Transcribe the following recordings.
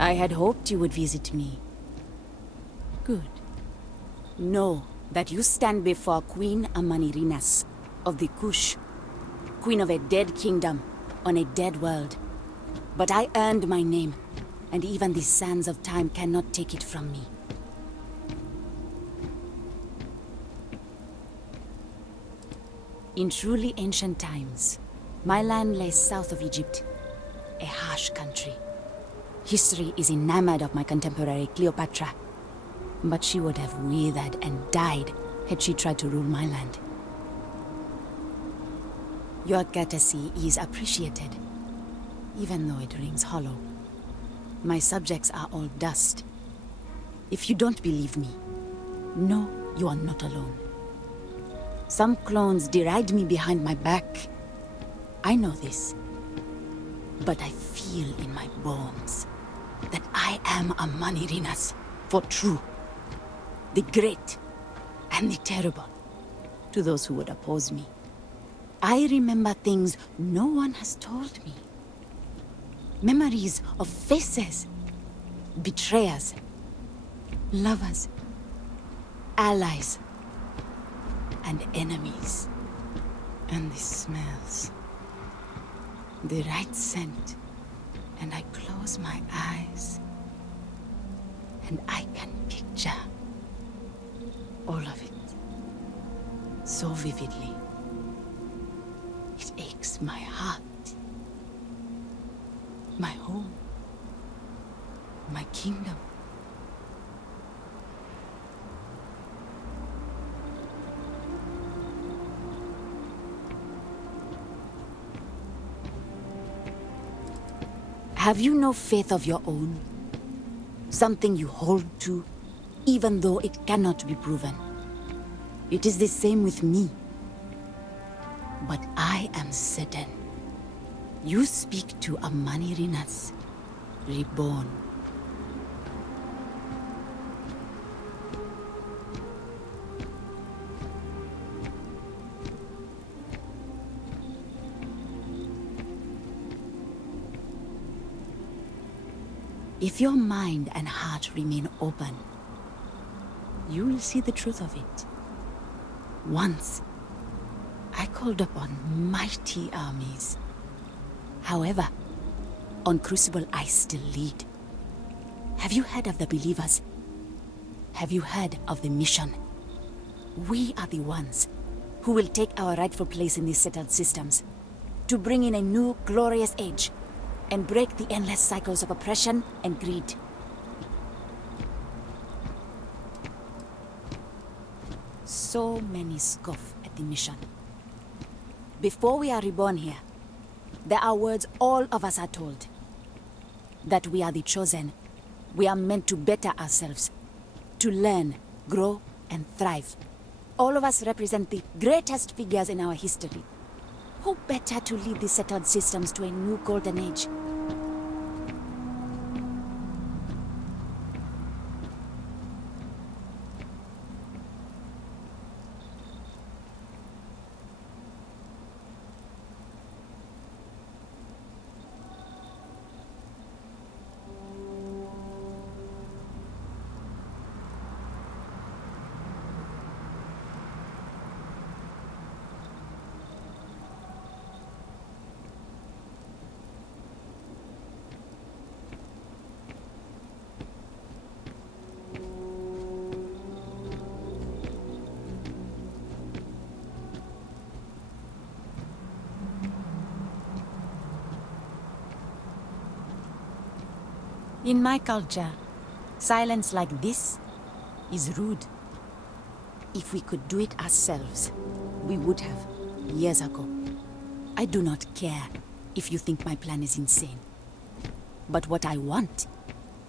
I had hoped you would visit me. Good. Know that you stand before Queen Amanirinas of the Kush, queen of a dead kingdom on a dead world. But I earned my name, and even the sands of time cannot take it from me. In truly ancient times, my land lay south of Egypt, a harsh country. History is enamored of my contemporary Cleopatra, but she would have withered and died had she tried to rule my land. Your courtesy is appreciated, even though it rings hollow. My subjects are all dust. If you don't believe me, know you are not alone. Some clones deride me behind my back. I know this, but I feel in my bones that I am a Manirinas for true. The great and the terrible, to those who would oppose me. I remember things no one has told me. Memories of faces, betrayers, lovers, allies, and enemies. And the smells. The right scent. And I close my eyes. And I can picture all of it. So vividly. It aches my heart. My home. My kingdom. Have you no faith of your own? Something you hold to, even though it cannot be proven. It is the same with me. But I am certain. You speak to a Manirinas, reborn. If your mind and heart remain open, you will see the truth of it. Once, I called upon mighty armies. However, on Crucible I still lead. Have you heard of the believers? Have you heard of the mission? We are the ones who will take our rightful place in these settled systems, to bring in a new glorious age, and break the endless cycles of oppression and greed. So many scoff at the mission. Before we are reborn here, there are words all of us are told. That we are the chosen. We are meant to better ourselves, to learn, grow, and thrive. All of us represent the greatest figures in our history. Who better to lead the settled systems to a new golden age? In my culture, silence like this is rude. If we could do it ourselves, we would have, years ago. I do not care if you think my plan is insane. But what I want,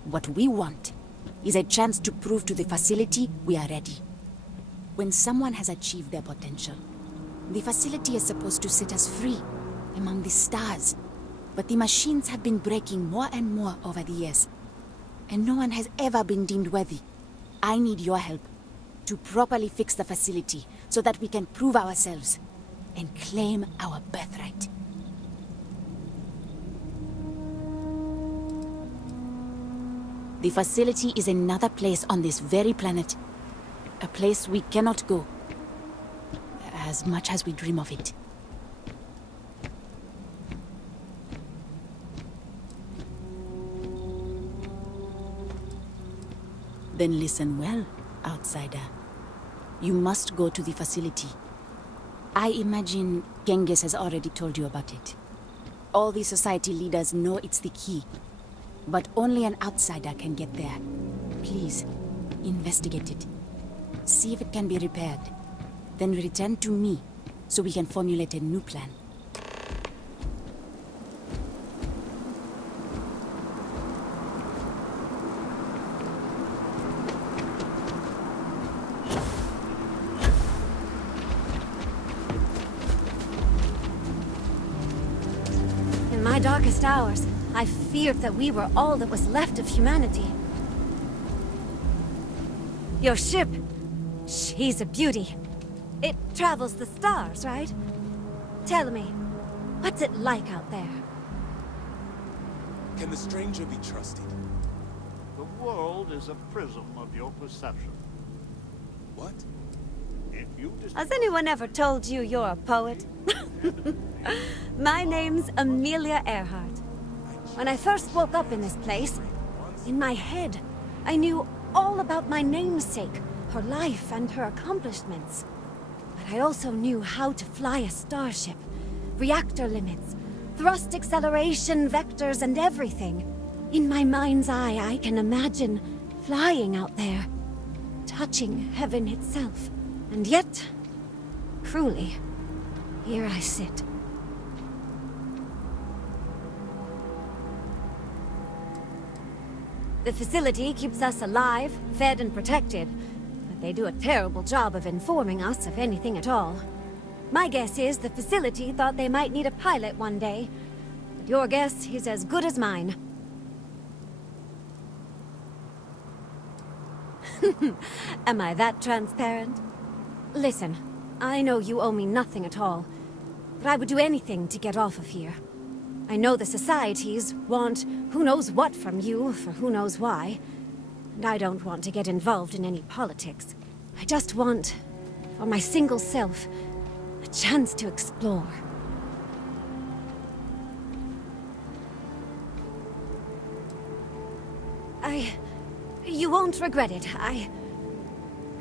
what we want, is a chance to prove to the facility we are ready. When someone has achieved their potential, the facility is supposed to set us free among the stars. But the machines have been breaking more and more over the years, and no one has ever been deemed worthy. I need your help to properly fix the facility so that we can prove ourselves and claim our birthright. The facility is another place on this very planet. A place we cannot go. As much as we dream of it. Then listen well, outsider. You must go to the facility. I imagine Genghis has already told you about it. All the society leaders know it's the key. But only an outsider can get there. Please, investigate it. See if it can be repaired. Then return to me, so we can formulate a new plan. In my darkest hours, I feared that we were all that was left of humanity. Your ship, she's a beauty. It travels the stars, right? Tell me, what's it like out there? Can the stranger be trusted? The world is a prism of your perception. What? If you Has anyone ever told you you're a poet? My name's Amelia Earhart. When I first woke up in this place, in my head, I knew all about my namesake, her life and her accomplishments. But I also knew how to fly a starship, reactor limits, thrust acceleration, vectors, and everything. In my mind's eye, I can imagine flying out there, touching heaven itself. And yet, cruelly, here I sit. The facility keeps us alive, fed and protected, but they do a terrible job of informing us of anything at all. My guess is the facility thought they might need a pilot one day, but your guess is as good as mine. Am I that transparent? Listen, I know you owe me nothing at all, but I would do anything to get off of here. I know the societies want who knows what from you for who knows why, and I don't want to get involved in any politics. I just want, for my single self, a chance to explore. You won't regret it.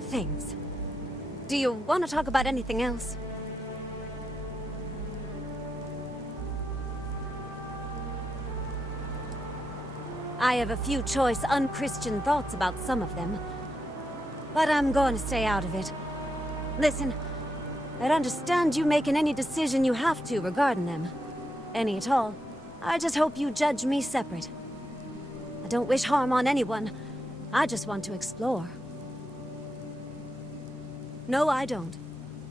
Thanks. Do you want to talk about anything else? I have a few choice, unchristian thoughts about some of them. But I'm going to stay out of it. Listen, I'd understand you making any decision you have to regarding them. Any at all. I just hope you judge me separate. I don't wish harm on anyone. I just want to explore. No, I don't.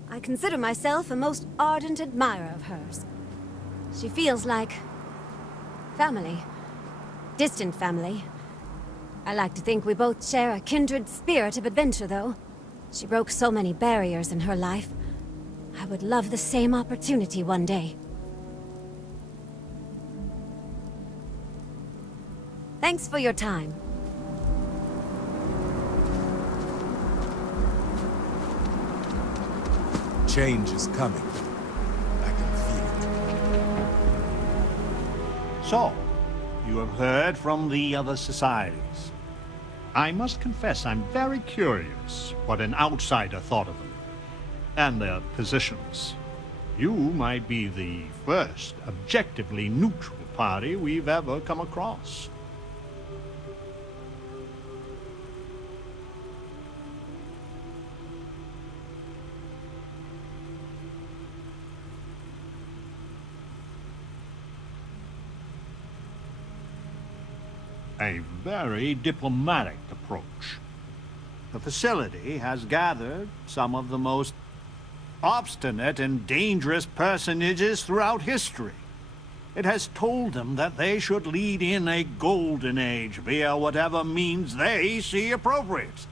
I consider myself a most ardent admirer of hers. She feels like family. Distant family. I like to think we both share a kindred spirit of adventure, though. She broke so many barriers in her life. I would love the same opportunity one day. Thanks for your time. Change is coming. I can feel it. So, you have heard from the other societies. I must confess I'm very curious what an outsider thought of them, and their positions. You might be the first objectively neutral party we've ever come across. A very diplomatic approach. The facility has gathered some of the most obstinate and dangerous personages throughout history. It has told them that they should lead in a golden age via whatever means they see appropriate.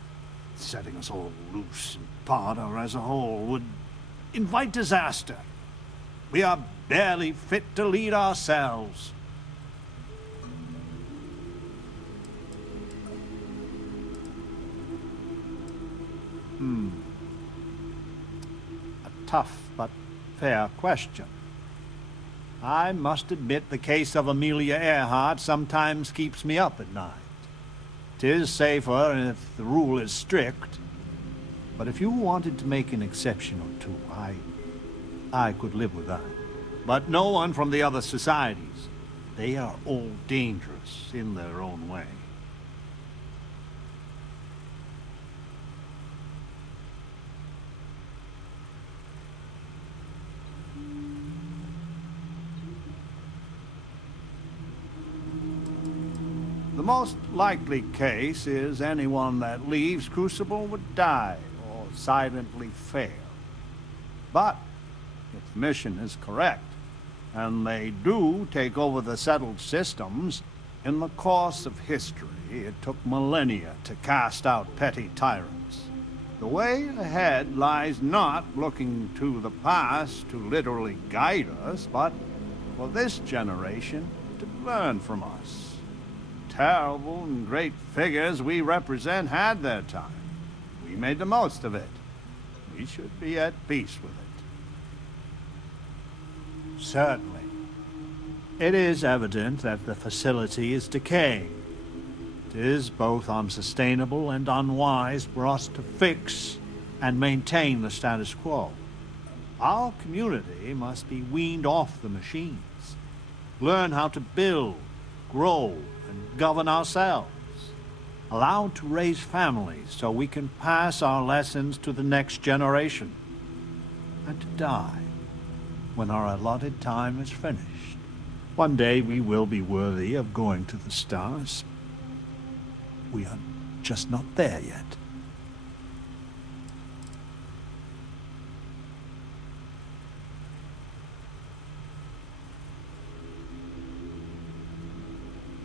Setting us all loose and Parda as a whole would invite disaster. We are barely fit to lead ourselves. A tough but fair question. I must admit the case of Amelia Earhart sometimes keeps me up at night. 'Tis safer if the rule is strict, but if you wanted to make an exception or two, I could live with that. But no one from the other societies. They are all dangerous in their own way. The most likely case is anyone that leaves Crucible would die or silently fail. But if the mission is correct, and they do take over the settled systems, in the course of history, it took millennia to cast out petty tyrants. The way ahead lies not looking to the past to literally guide us, but for this generation to learn from us. Terrible and great figures we represent had their time. We made the most of it. We should be at peace with it. Certainly. It is evident that the facility is decaying. It is both unsustainable and unwise for us to fix and maintain the status quo. Our community must be weaned off the machines, learn how to build, grow, and govern ourselves, allowed to raise families so we can pass our lessons to the next generation, and to die when our allotted time is finished. One day we will be worthy of going to the stars. We are just not there yet.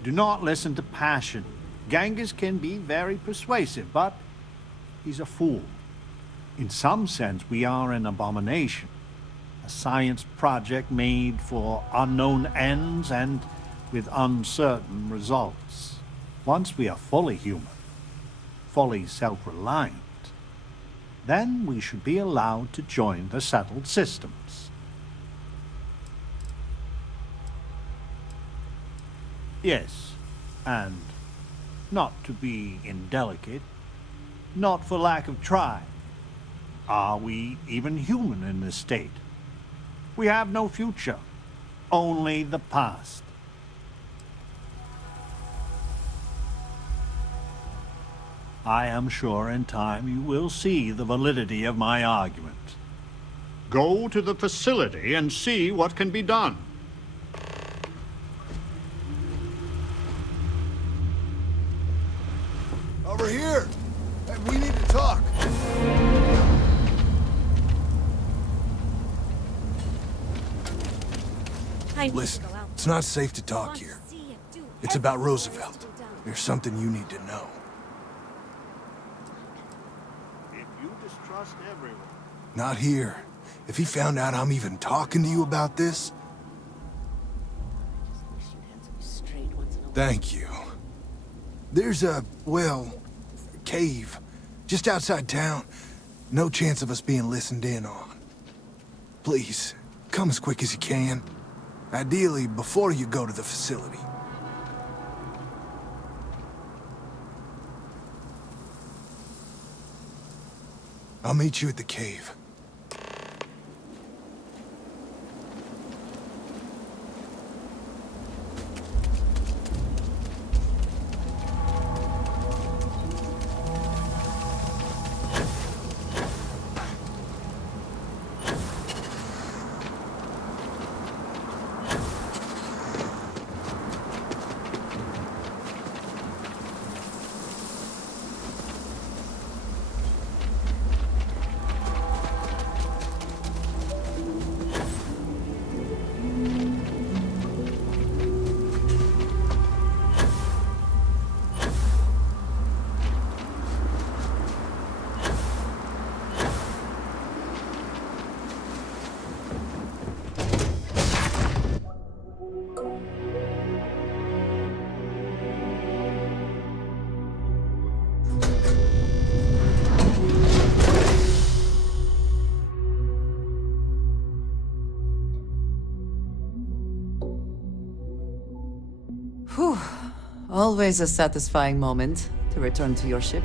Do not listen to passion. Genghis can be very persuasive, but he's a fool. In some sense, we are an abomination. A science project made for unknown ends and with uncertain results. Once we are fully human, fully self-reliant, then we should be allowed to join the settled systems. Yes, and not to be indelicate, not for lack of trying. Are we even human in this state? We have no future, only the past. I am sure in time you will see the validity of my argument. Go to the facility and see what can be done. Over here! Hey, we need to talk! Listen, it's not safe to talk here. It's about Roosevelt. There's something you need to know. If you distrust everyone... Not here. If he found out I'm even talking to you about this... Thank you. There's a, well, cave just outside town. No chance of us being listened in on. Please, come as quick as you can. Ideally, before you go to the facility. I'll meet you at the cave. Whew. Always a satisfying moment to return to your ship.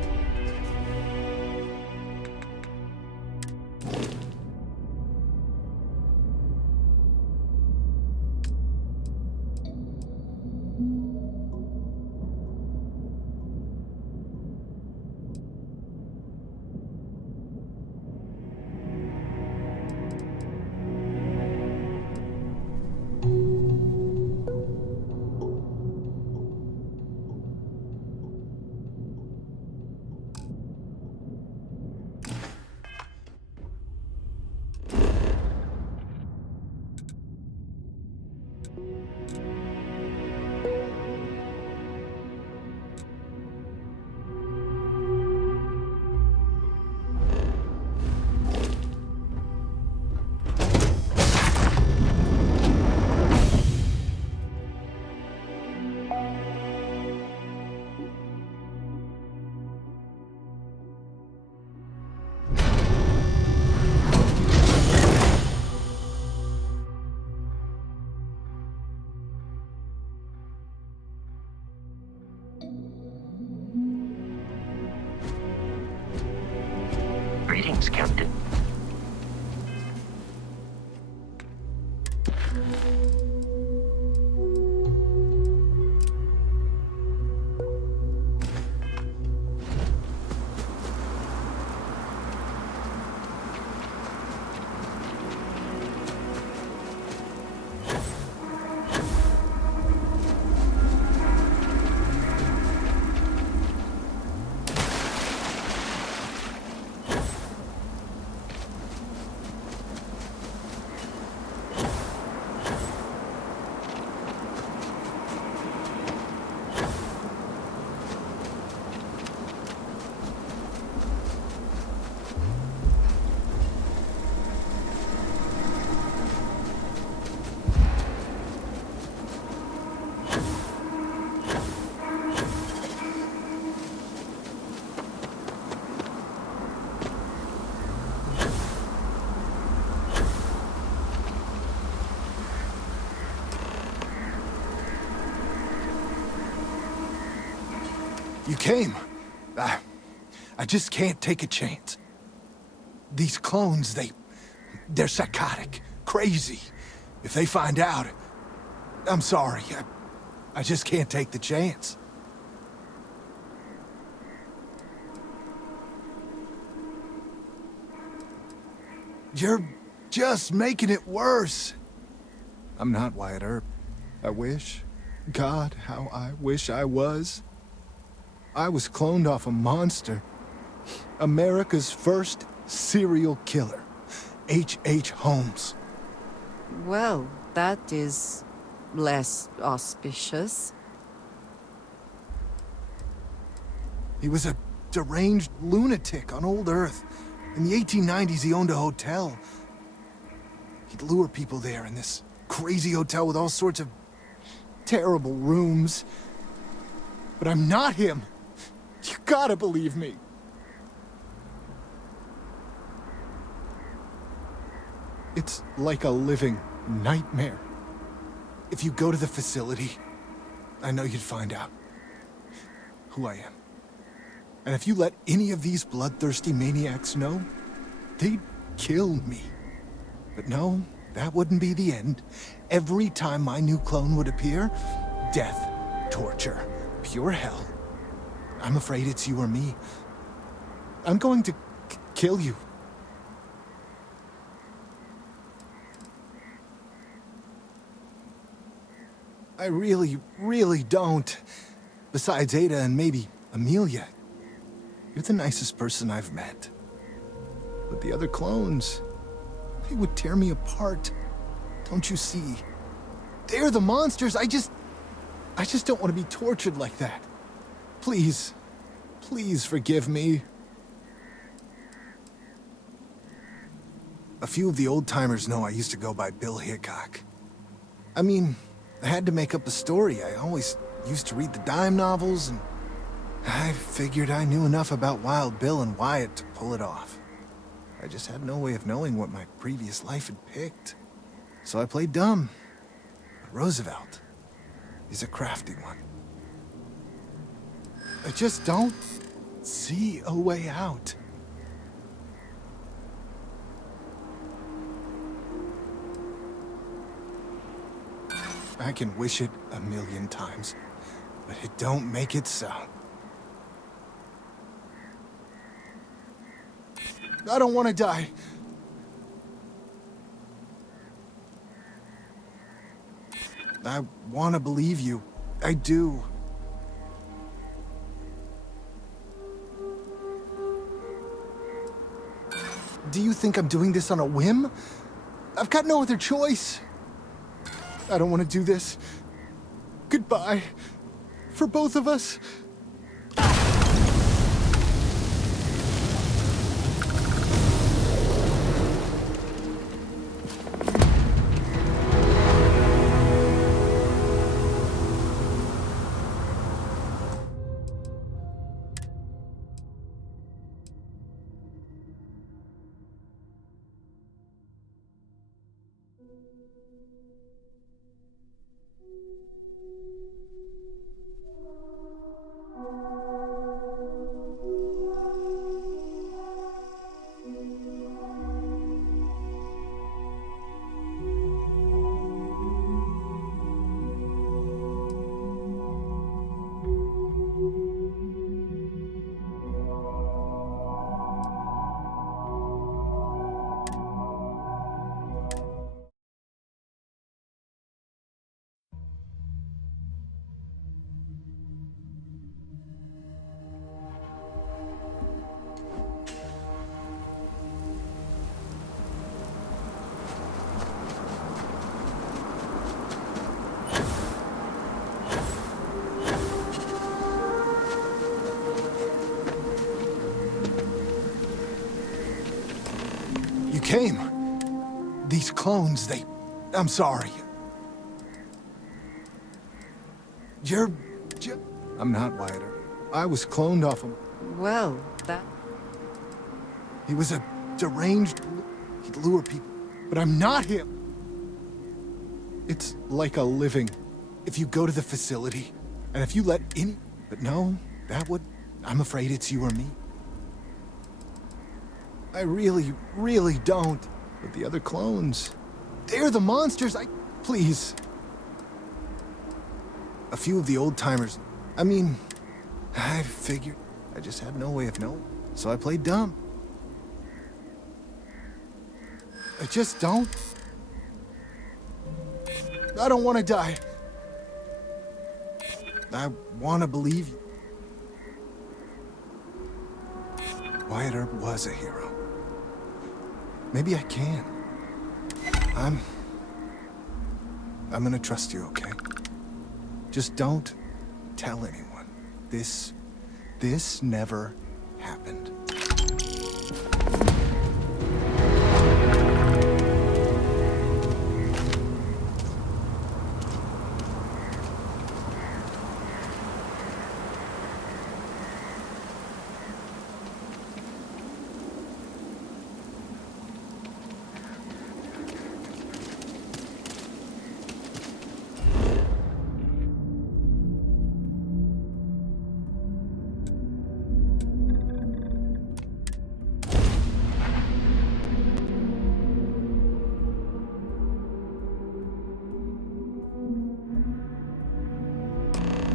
Greetings, Captain. You came. I just can't take a chance. These clones, they're psychotic, crazy. If they find out, I'm sorry. I just can't take the chance. You're just making it worse. I'm not Wyatt Earp. I wish. God, how I wish I was. I was cloned off a monster. America's first serial killer. H.H. Holmes. Well, that is less auspicious. He was a deranged lunatic on old Earth. In the 1890s, he owned a hotel. He'd lure people there in this crazy hotel with all sorts of terrible rooms. But I'm not him. You gotta believe me. It's like a living nightmare. If you go to the facility, I know you'd find out who I am. And if you let any of these bloodthirsty maniacs know, they'd kill me. But no, that wouldn't be the end. Every time my new clone would appear, death, torture, pure hell. I'm afraid it's you or me. I'm going to kill you. I really, really don't. Besides Ada and maybe Amelia, you're the nicest person I've met. But the other clones, they would tear me apart. Don't you see? They're the monsters. I just don't want to be tortured like that. Please, please forgive me. A few of the old-timers know I used to go by Bill Hickok. I mean, I had to make up a story. I always used to read the dime novels, and I figured I knew enough about Wild Bill and Wyatt to pull it off. I just had no way of knowing what my previous life had picked. So I played dumb. But Roosevelt, is a crafty one. I just don't see a way out. I can wish it a million times, but it don't make it so. I don't want to die. I want to believe you. I do. Do you think I'm doing this on a whim? I've got no other choice. I don't want to do this. Goodbye. For both of us. You came. These clones, I'm sorry. I'm not Wyatt. I was cloned off him. Well, that... He was a deranged... He'd lure people. But I'm not him. It's like a living. If you go to the facility, and if you let any... But no, that would... I'm afraid it's you or me. I really, really don't. But the other clones... They're the monsters. Please. A few of the old-timers... I mean... I figured... I just had no way of knowing. So I played dumb. I just don't... I don't want to die. I want to believe you. Wyatt Earp was a hero. Maybe I can. I'm gonna trust you, okay? Just don't tell anyone. This never happened.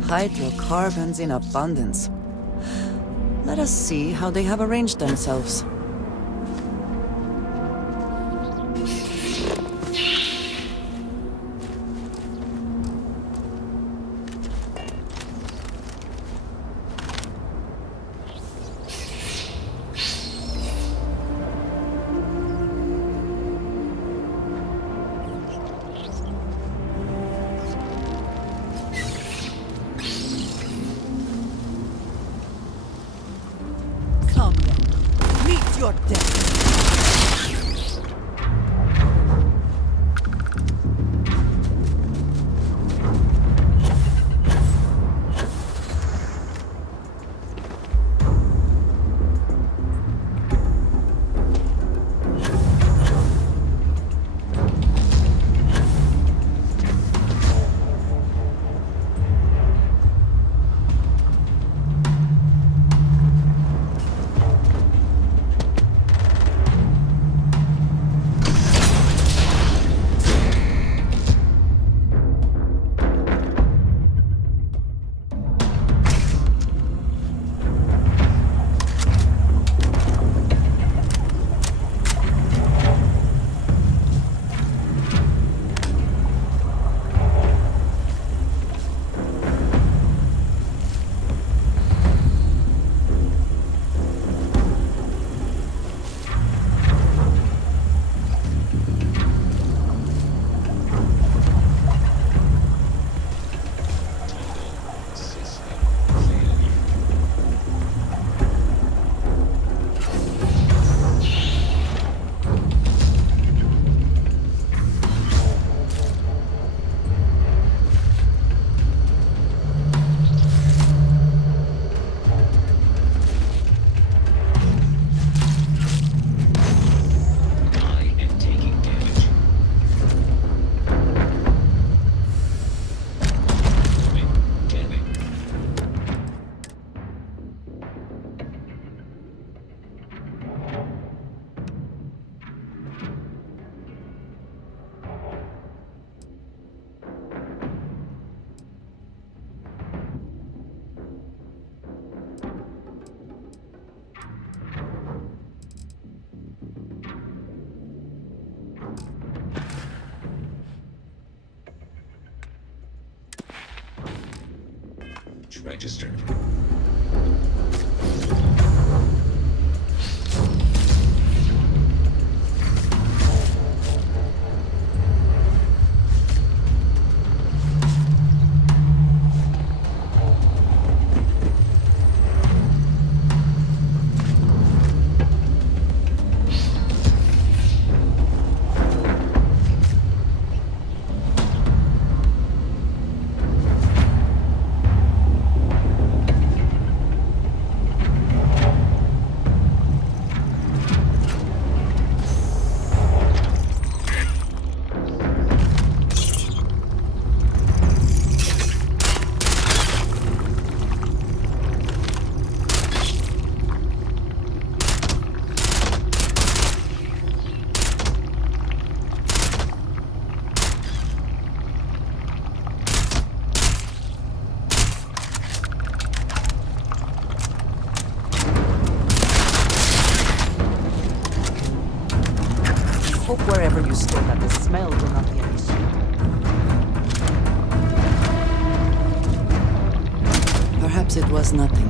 Hydrocarbons in abundance. Let us see how they have arranged themselves. Come then, meet your death. registered. Hope wherever you stored that the smell will not be an issue. Perhaps it was nothing.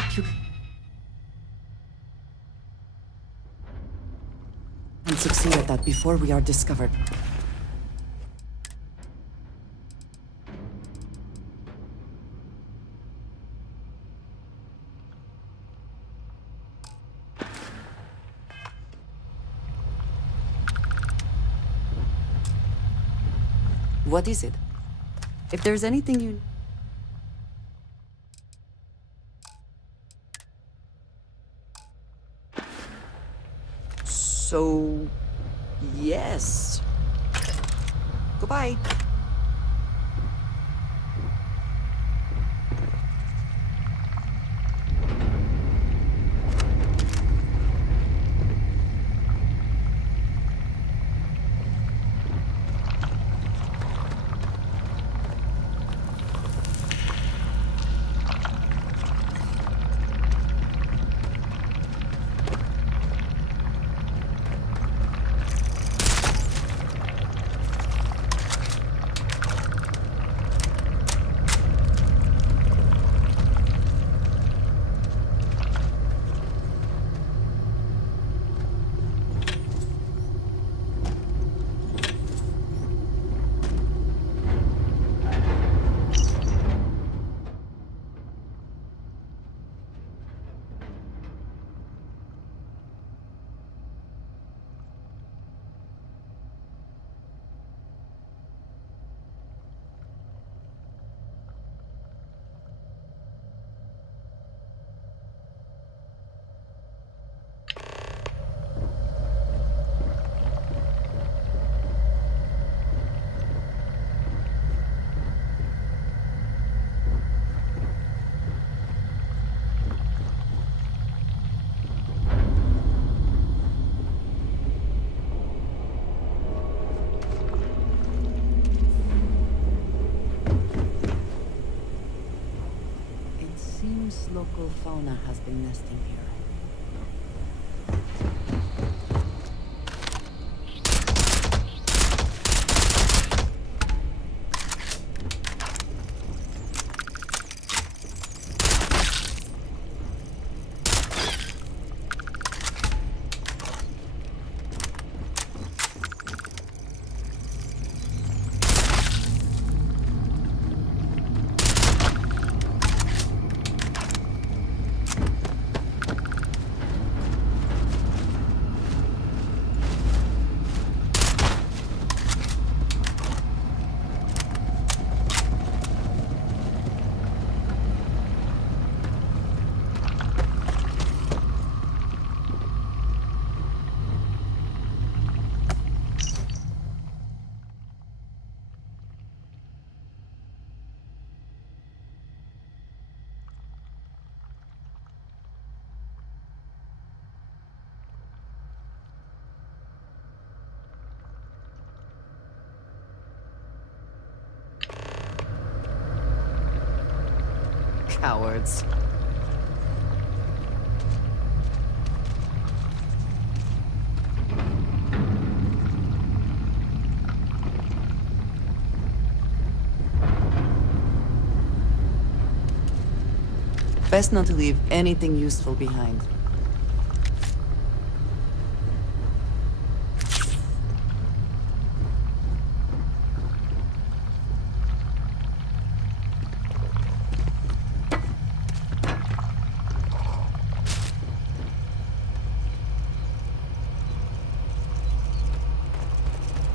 hope you can succeed at that before we are discovered. What is it? If there's anything you... So... yes. Goodbye. Local fauna has been nesting here. Cowards. Best not to leave anything useful behind.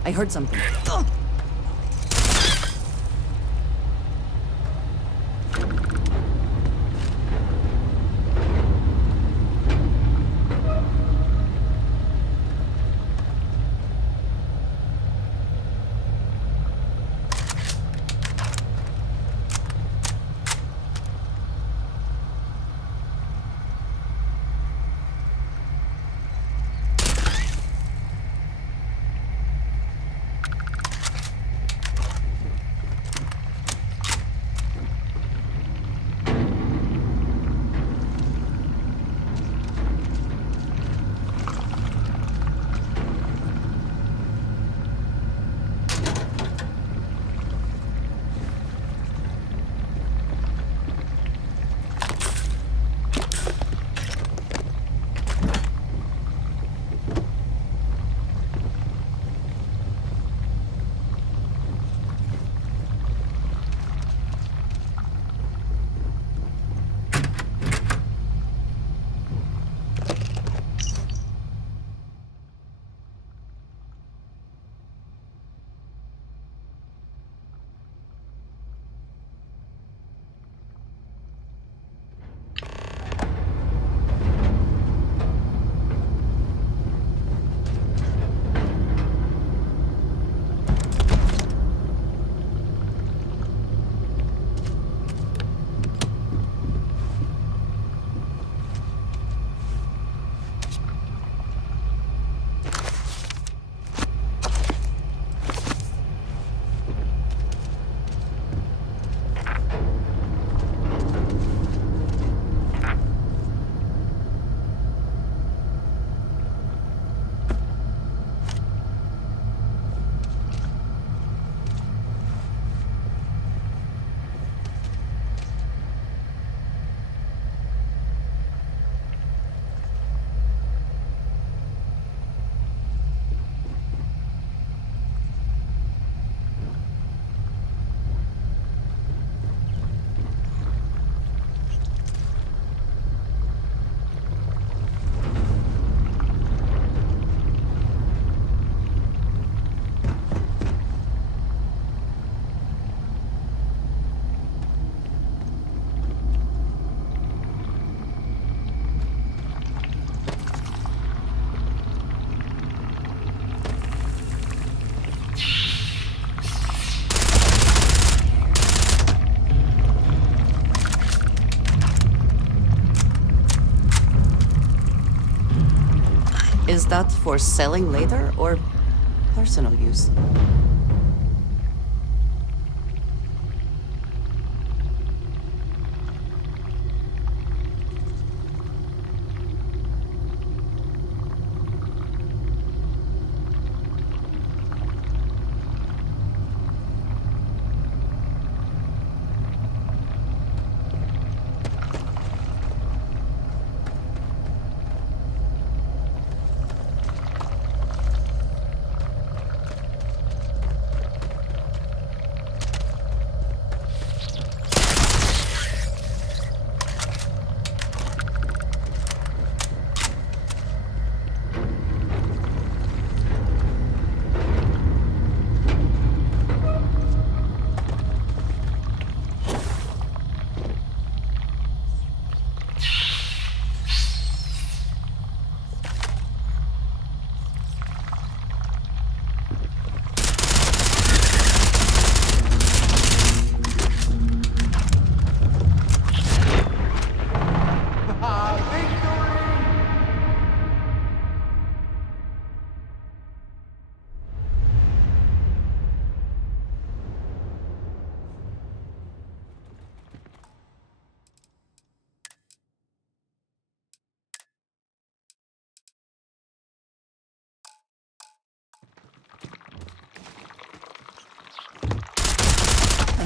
I heard something. Is that for selling later or personal use?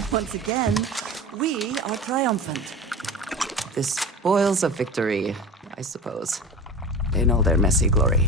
Once again, we are triumphant. The spoils of victory, I suppose. In all their messy glory.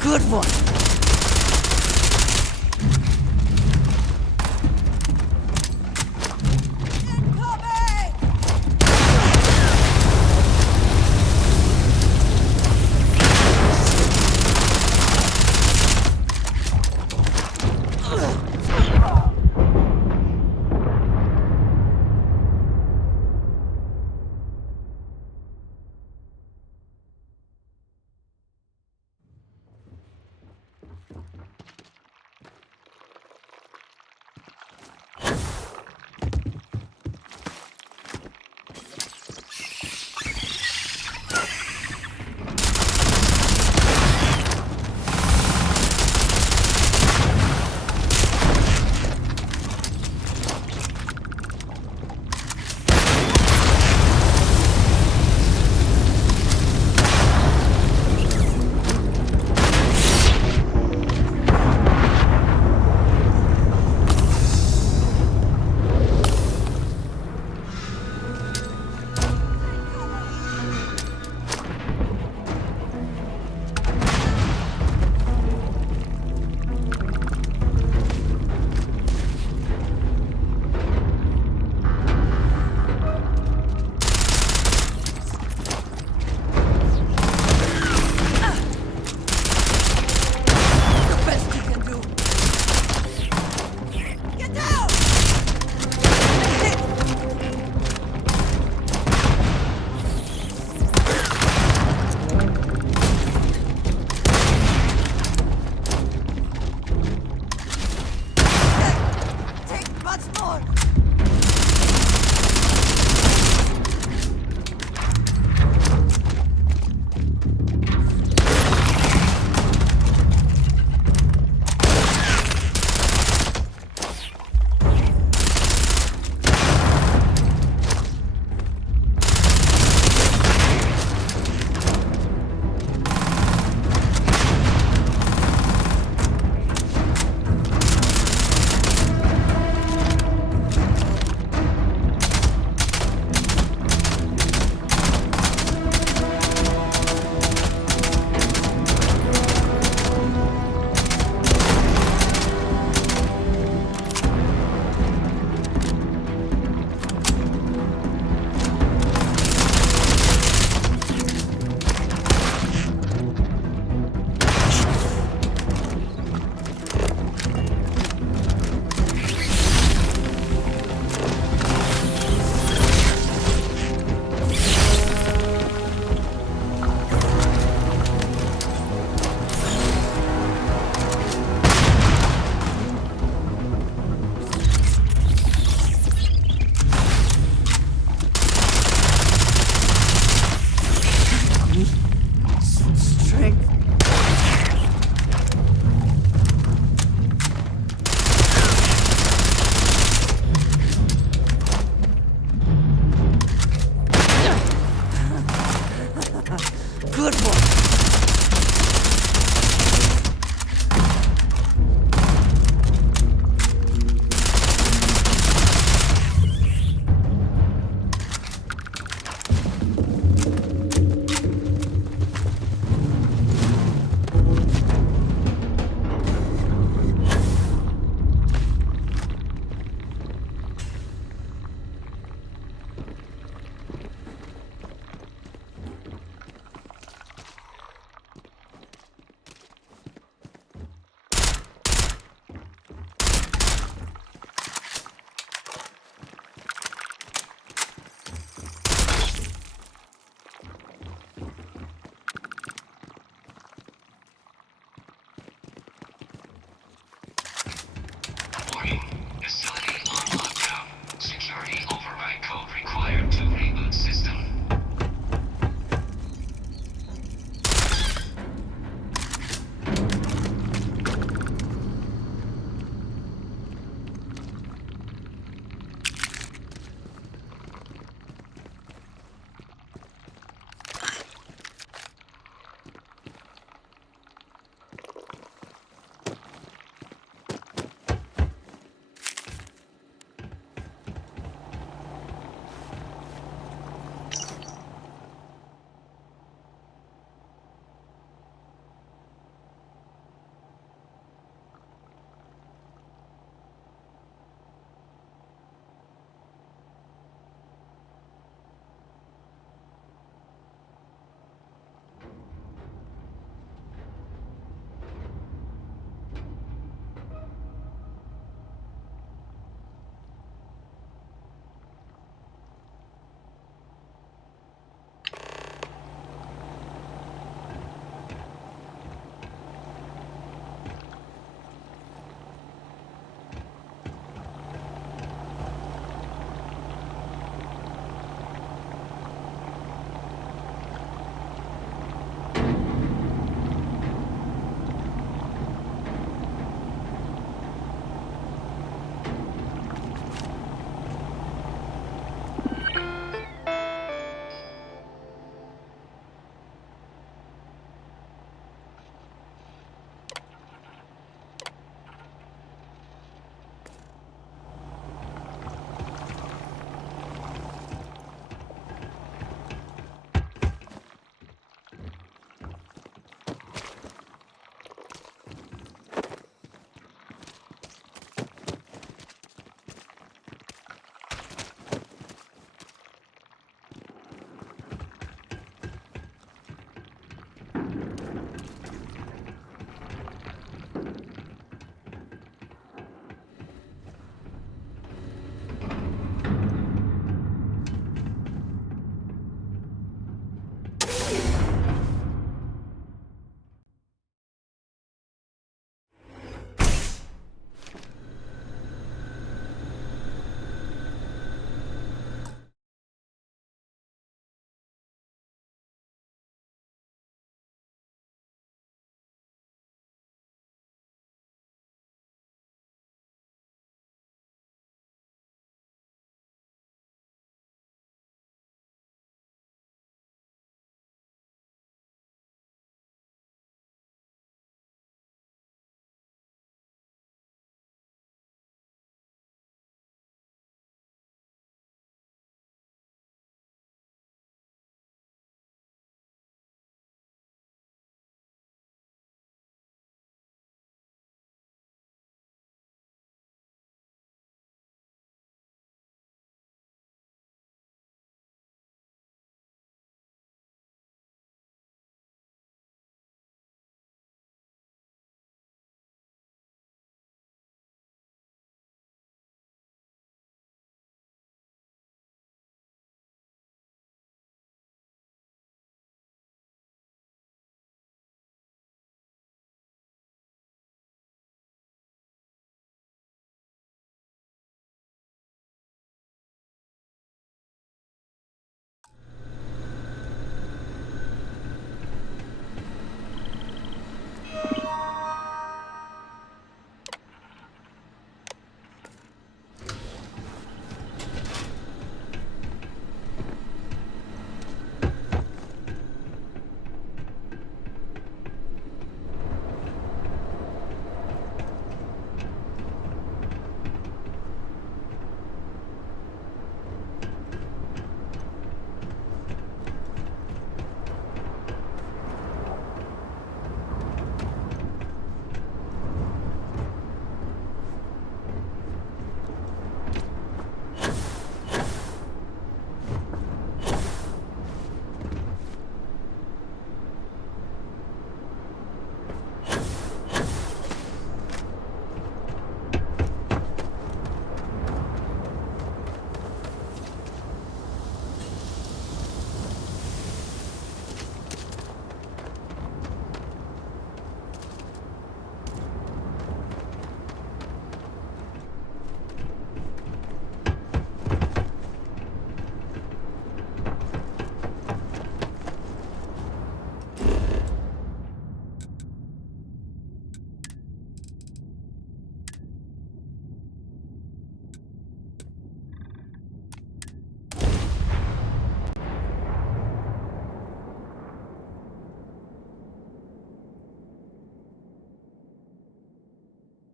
Good one.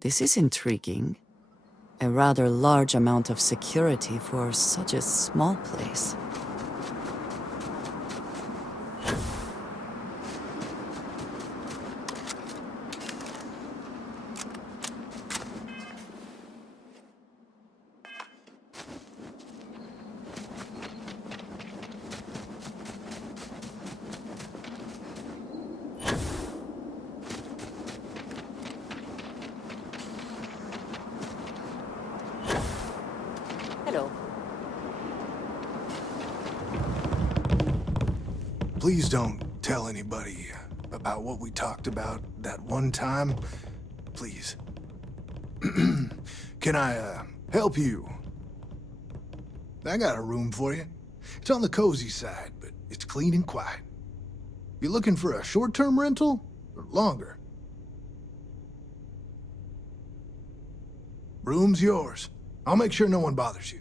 This is intriguing. A rather large amount of security for such a small place. Hello. Please don't tell anybody about what we talked about that one time. Please. Can I, help you? I got a room for you. It's on the cozy side, but it's clean and quiet. You looking for a short-term rental or longer? Room's yours. I'll make sure no one bothers you.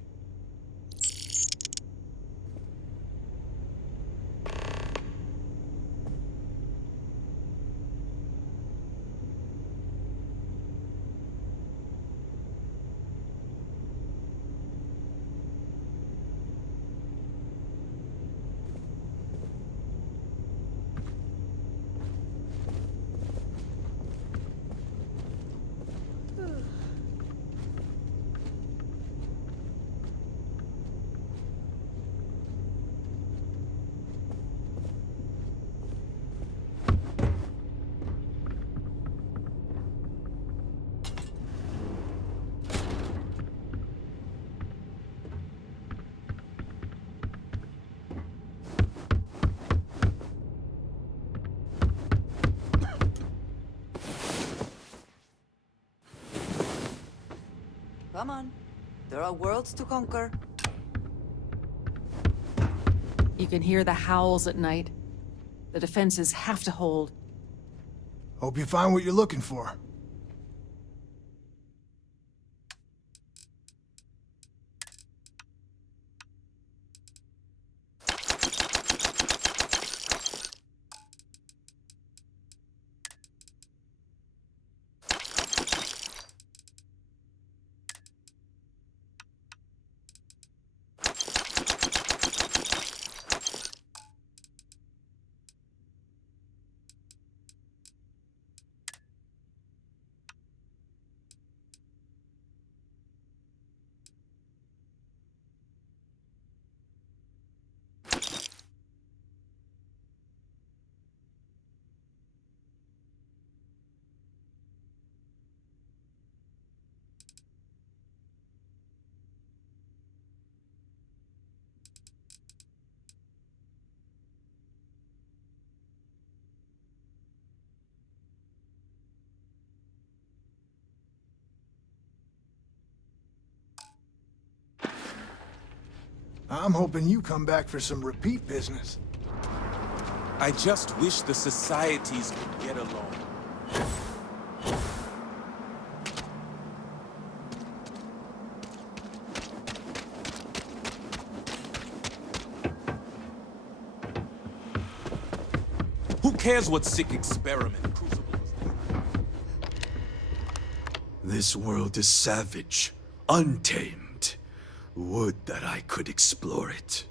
Come on. There are worlds to conquer. You can hear the howls at night. The defenses have to hold. Hope you find what you're looking for. I'm hoping you come back for some repeat business. I just wish the societies could get along. Who cares what sick experiment Crucible is? This world is savage, untamed. Would that I could explore it.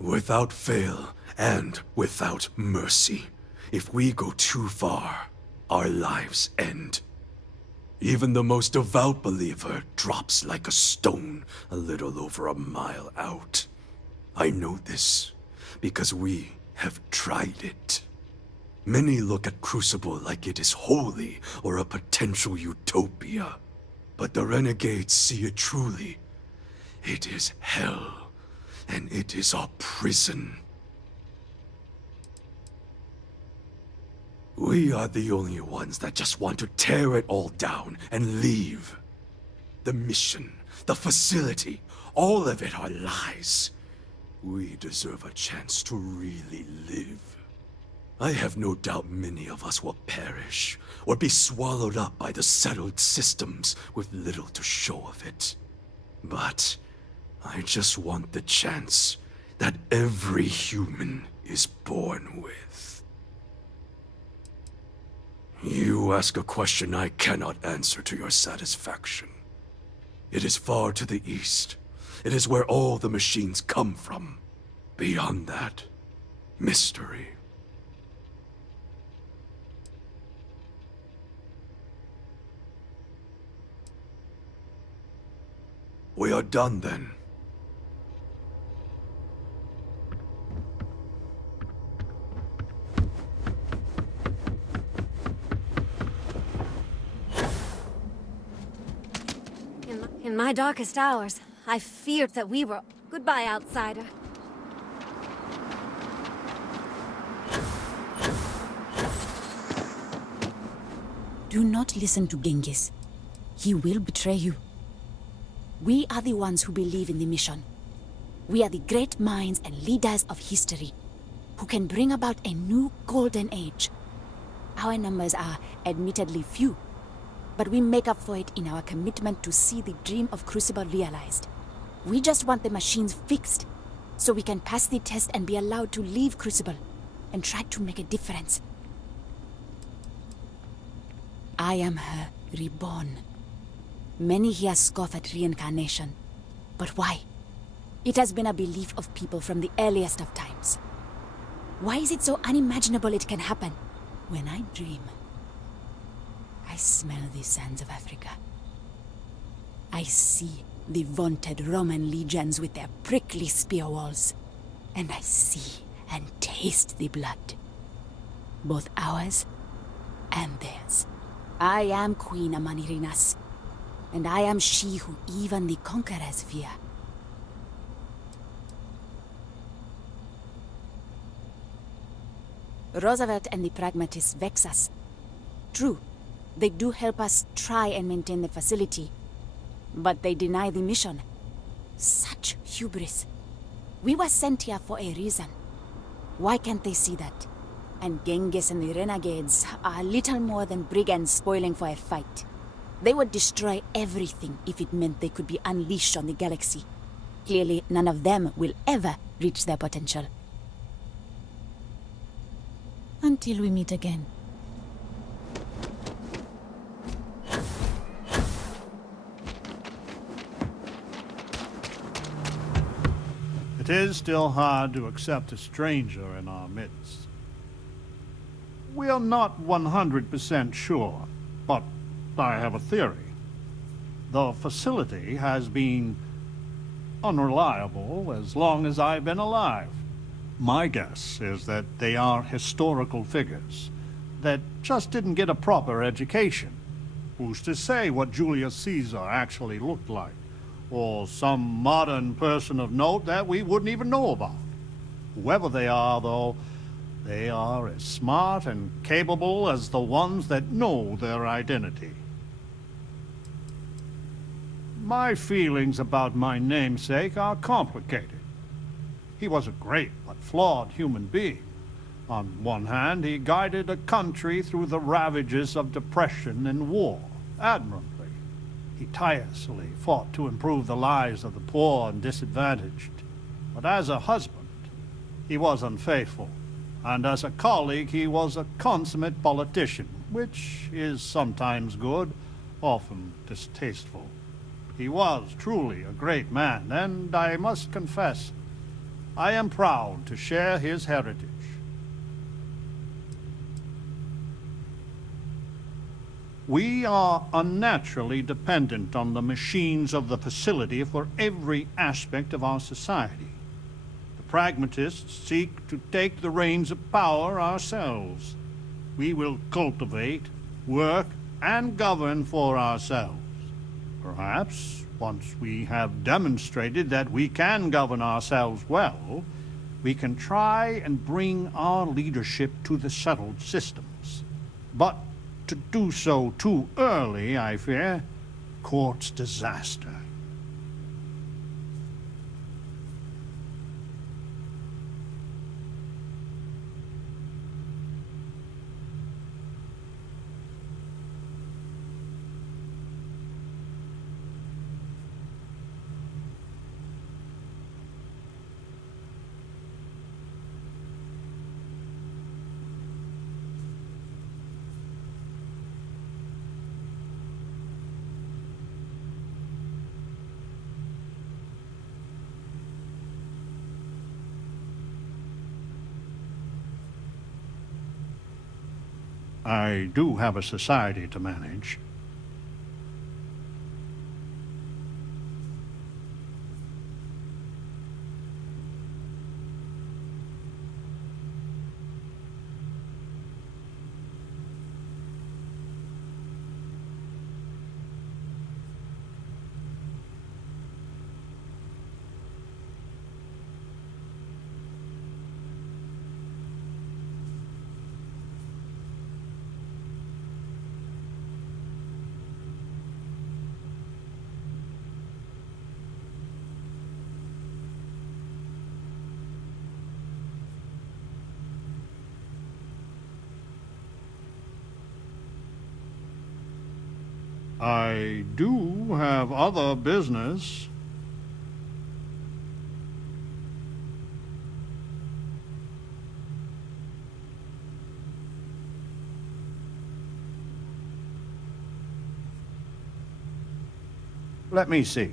Without fail and without mercy. If we go too far, our lives end. Even the most devout believer drops like a stone a little over a mile out. I know this because we have tried it. Many look at Crucible like it is holy or a potential utopia. But the renegades see it truly. It is hell, and it is our prison. We are the only ones that just want to tear it all down and leave. The mission, the facility, all of it are lies. We deserve a chance to really live. I have no doubt many of us will perish, or be swallowed up by the settled systems with little to show of it. But I just want the chance that every human is born with. You ask a question I cannot answer to your satisfaction. It is far to the east. It is where all the machines come from. Beyond that, mystery. We are done then. In my darkest hours, I feared that we were... Goodbye, outsider. Do not listen to Genghis. He will betray you. We are the ones who believe in the mission. We are the great minds and leaders of history, who can bring about a new golden age. Our numbers are admittedly few, but we make up for it in our commitment to see the dream of Crucible realized. We just want the machines fixed, so we can pass the test and be allowed to leave Crucible and try to make a difference. I am her reborn. Many here scoff at reincarnation, but why? It has been a belief of people from the earliest of times. Why is it so unimaginable it can happen? When I dream, I smell the sands of Africa. I see the vaunted Roman legions with their prickly spear walls. And I see and taste the blood. Both ours and theirs. I am Queen Amanirinas, and I am she who even the conquerors fear. Roosevelt and the pragmatists vex us. True, they do help us try and maintain the facility, but they deny the mission. Such hubris. We were sent here for a reason. Why can't they see that? And Genghis and the renegades are little more than brigands spoiling for a fight. They would destroy everything if it meant they could be unleashed on the galaxy. Clearly, none of them will ever reach their potential. Until we meet again. It is still hard to accept a stranger in our midst. We are not 100% sure, but I have a theory. The facility has been unreliable as long as I've been alive. My guess is that they are historical figures that just didn't get a proper education. Who's to say what Julius Caesar actually looked like? Or some modern person of note that we wouldn't even know about. Whoever they are, though, they are as smart and capable as the ones that know their identity. My feelings about my namesake are complicated. He was a great but flawed human being. On one hand, he guided a country through the ravages of depression and war admirably. He tirelessly fought to improve the lives of the poor and disadvantaged. But as a husband, he was unfaithful. And as a colleague, he was a consummate politician, which is sometimes good, often distasteful. He was truly a great man, and I must confess, I am proud to share his heritage. We are unnaturally dependent on the machines of the facility for every aspect of our society. The pragmatists seek to take the reins of power ourselves. We will cultivate, work, and govern for ourselves. Perhaps, once we have demonstrated that we can govern ourselves well, we can try and bring our leadership to the settled systems. But to do so too early, I fear, courts disaster. I do have a society to manage. I do have other business. Let me see.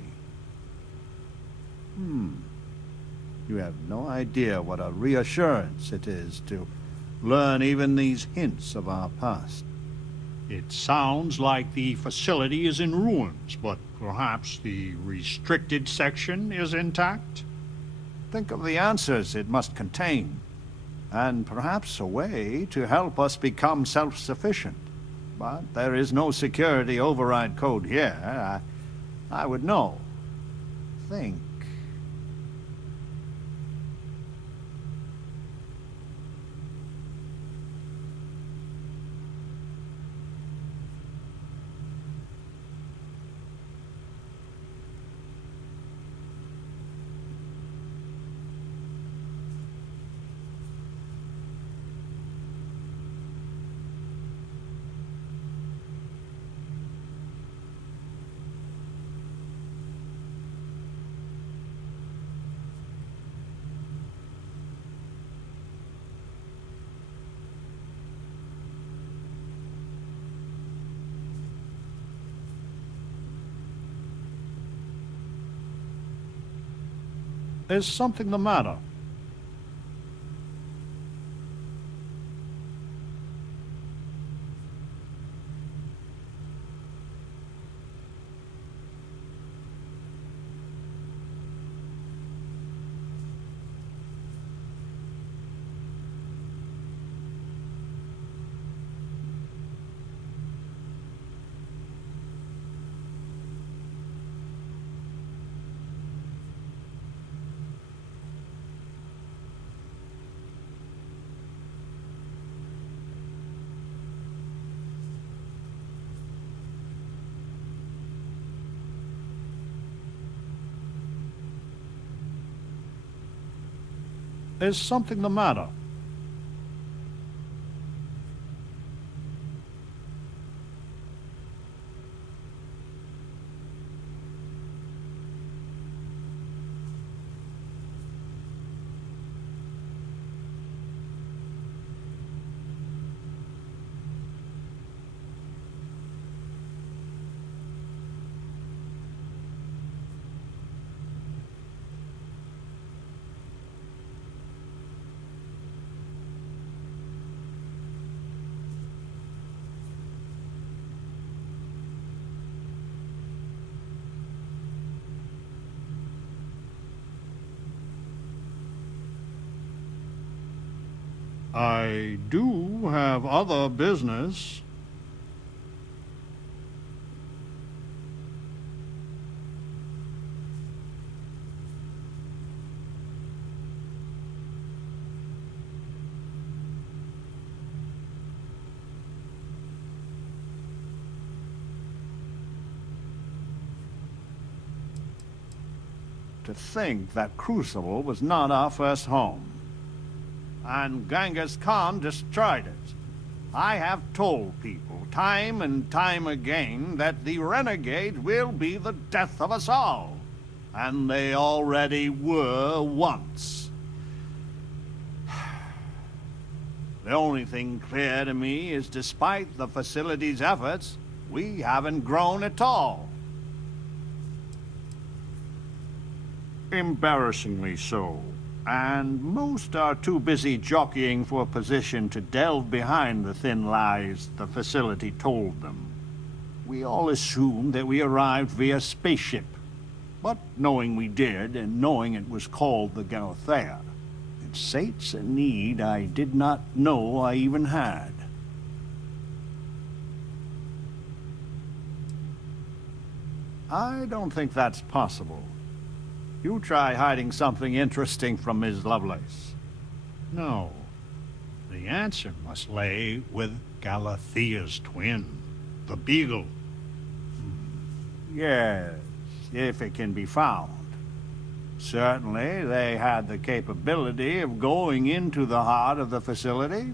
You have no idea what a reassurance it is to learn even these hints of our past. It sounds like the facility is in ruins, but perhaps the restricted section is intact? Think of the answers it must contain, and perhaps a way to help us become self-sufficient. But there is no security override code here. I would know. Think. Is something the matter? Is something the matter? I do have other business. To think that Crucible was not our first home. And Genghis Khan destroyed it. I have told people time and time again that the renegade will be the death of us all. And they already were once. The only thing clear to me is despite the facility's efforts, we haven't grown at all. Embarrassingly so. And most are too busy jockeying for a position to delve behind the thin lies the facility told them. We all assumed that we arrived via spaceship. But knowing we did, and knowing it was called the Galathea, it sates a need I did not know I even had. I don't think that's possible. You try hiding something interesting from Ms. Lovelace. No. The answer must lay with Galathea's twin, the Beagle. Yes, if it can be found. Certainly, they had the capability of going into the heart of the facility.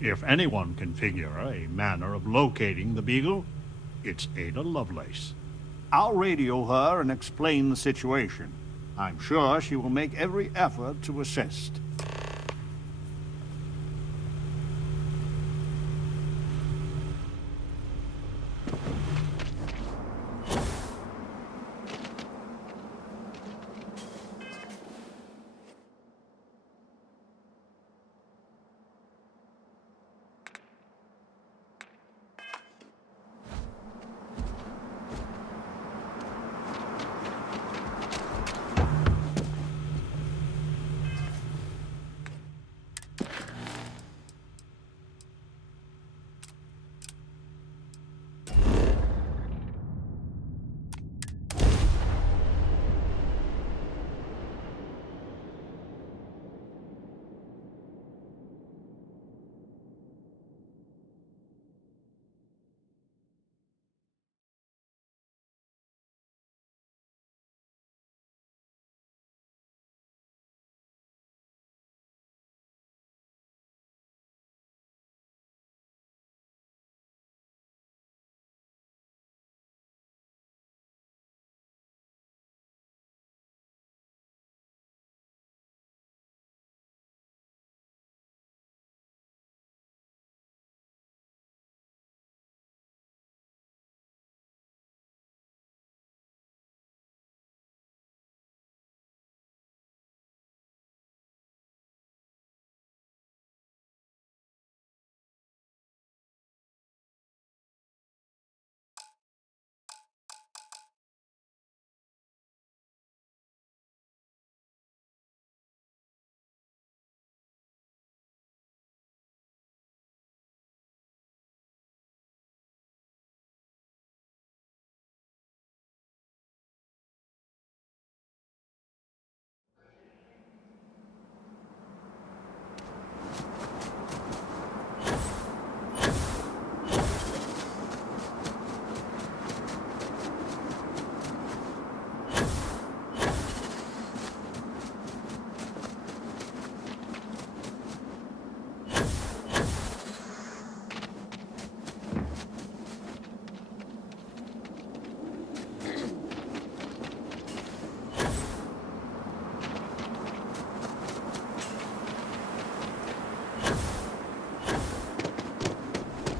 If anyone can figure a manner of locating the Beagle, it's Ada Lovelace. I'll radio her and explain the situation. I'm sure she will make every effort to assist.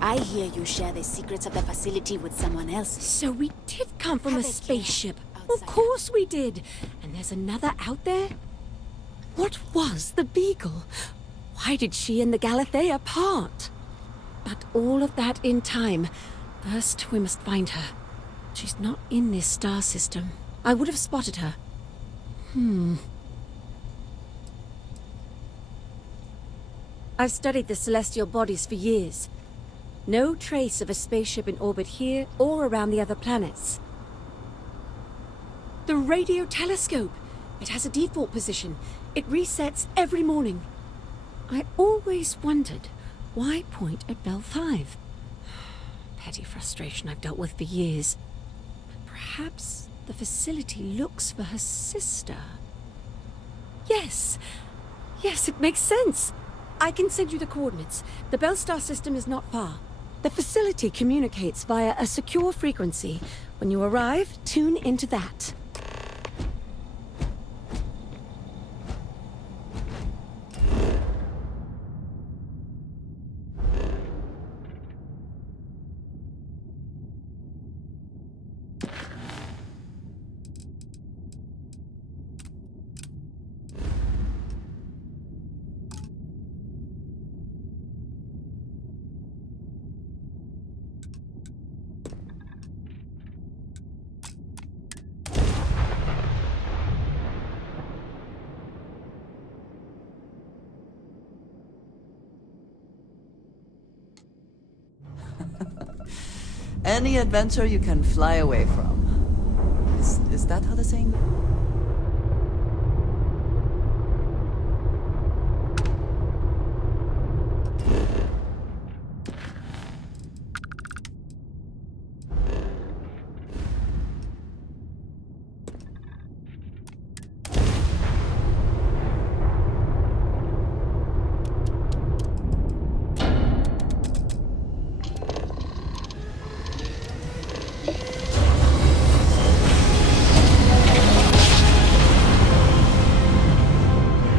I hear you share the secrets of the facility with someone else. So we did come from Have a a care spaceship. Of outside. course we did. And there's another out there? What was the Beagle? Why did she and the Galathea part? But all of that in time. First, we must find her. She's not in this star system. I would have spotted her. I've studied the celestial bodies for years. No trace of a spaceship in orbit here or around the other planets. The radio telescope! It has a default position. It resets every morning. I always wondered, why point at Bell 5? Petty frustration I've dealt with for years. But perhaps the facility looks for her sister. Yes! Yes, it makes sense. I can send you the coordinates. The Bell Star system is not far. The facility communicates via a secure frequency. When you arrive, tune into that. Any adventure you can fly away from. Is that how the saying goes?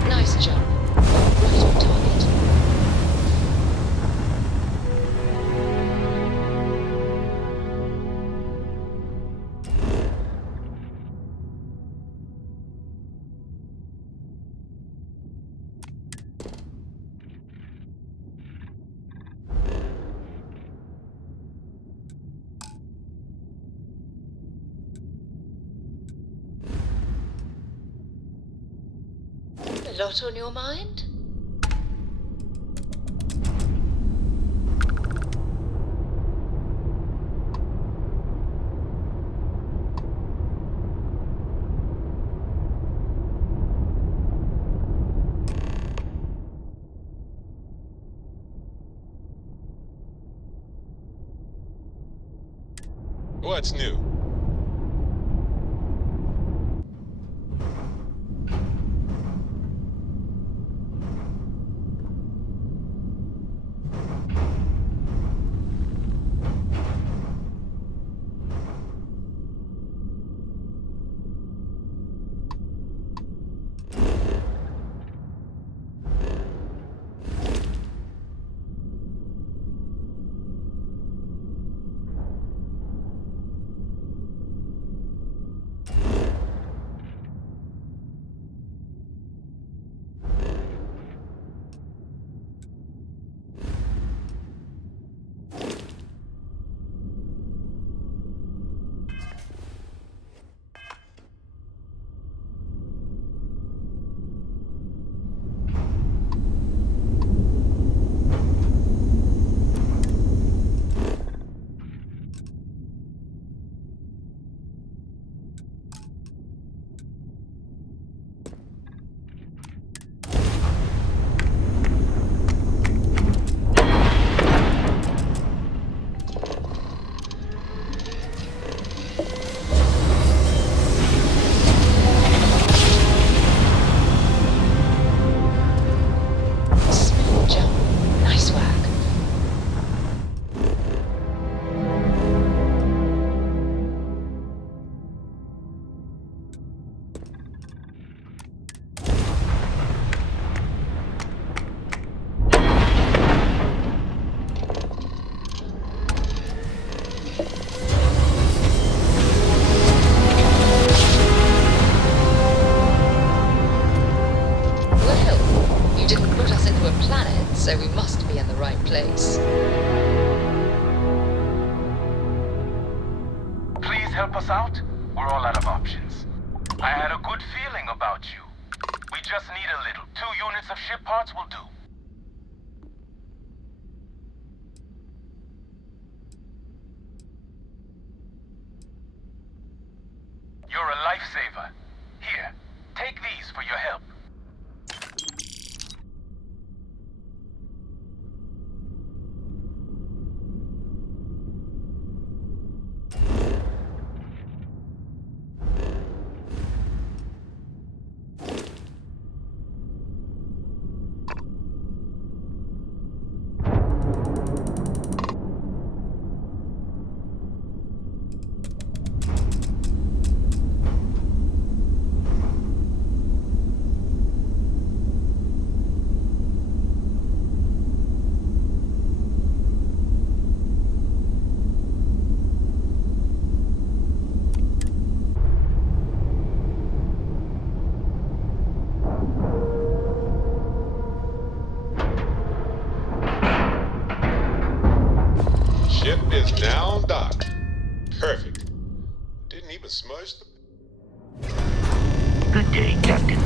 Nice job. Right on target. A lot on your mind? What's new? Smooth jump. Nice work. Well, you didn't put us into a planet, so we must be in the right place. Please help us out? We're all out of options. I had a good feeling about you. We just need a little. 2 units of ship parts will do. You're a lifesaver. Here, take these for your help. Ship is now docked. Perfect. Didn't even smudge the... Good day, Captain.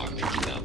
are picking up.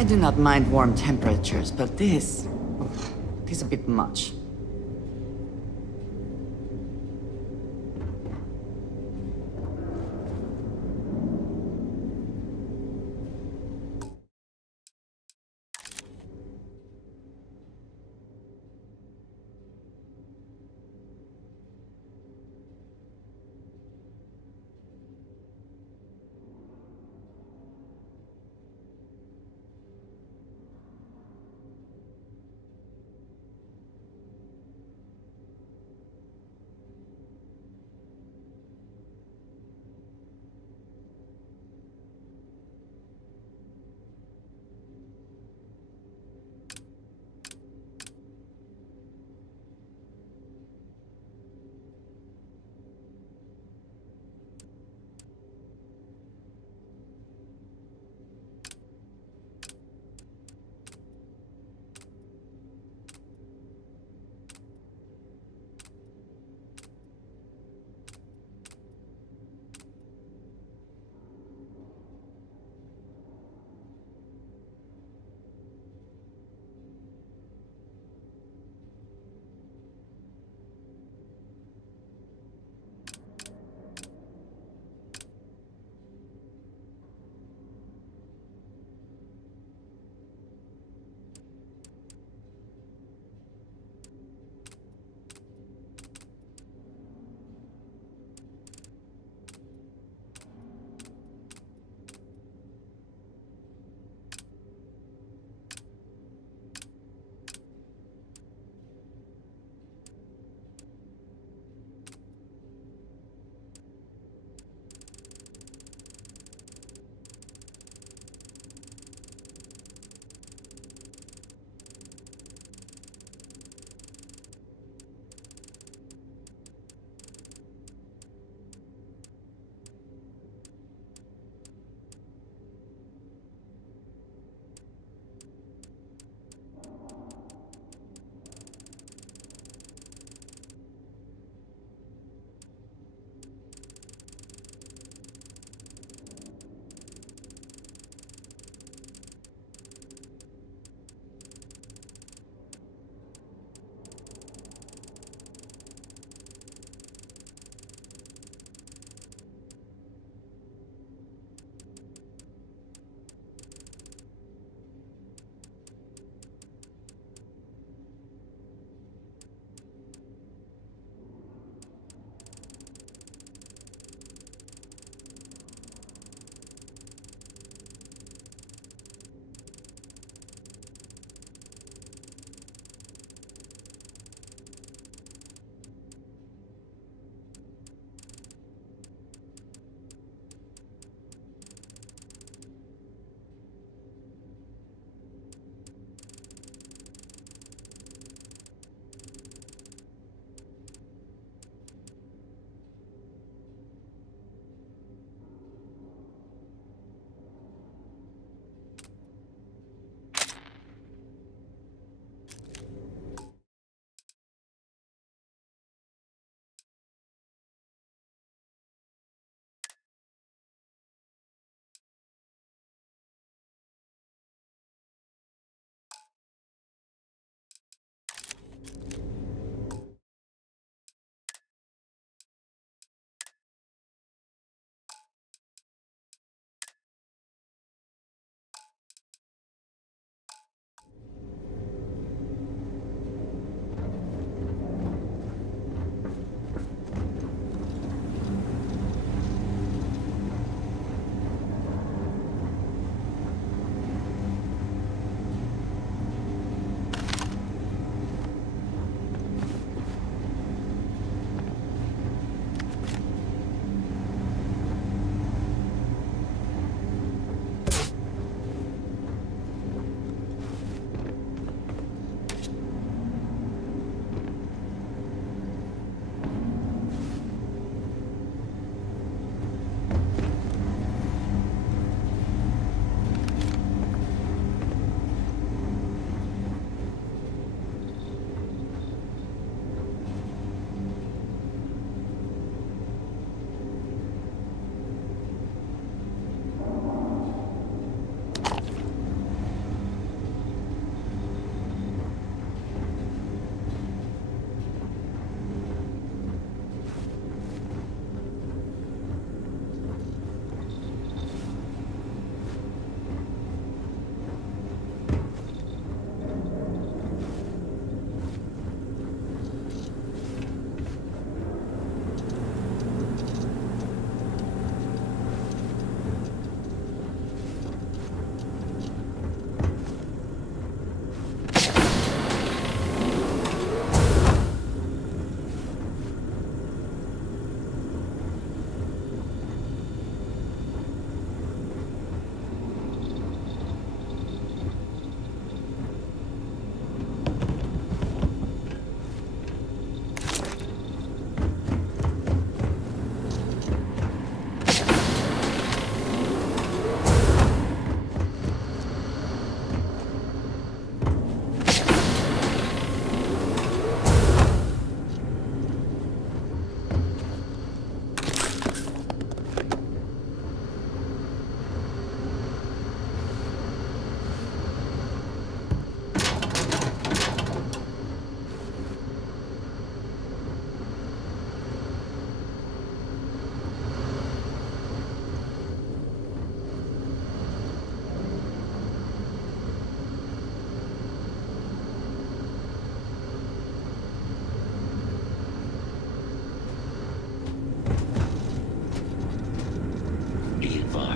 I do not mind warm temperatures, but this is a bit much.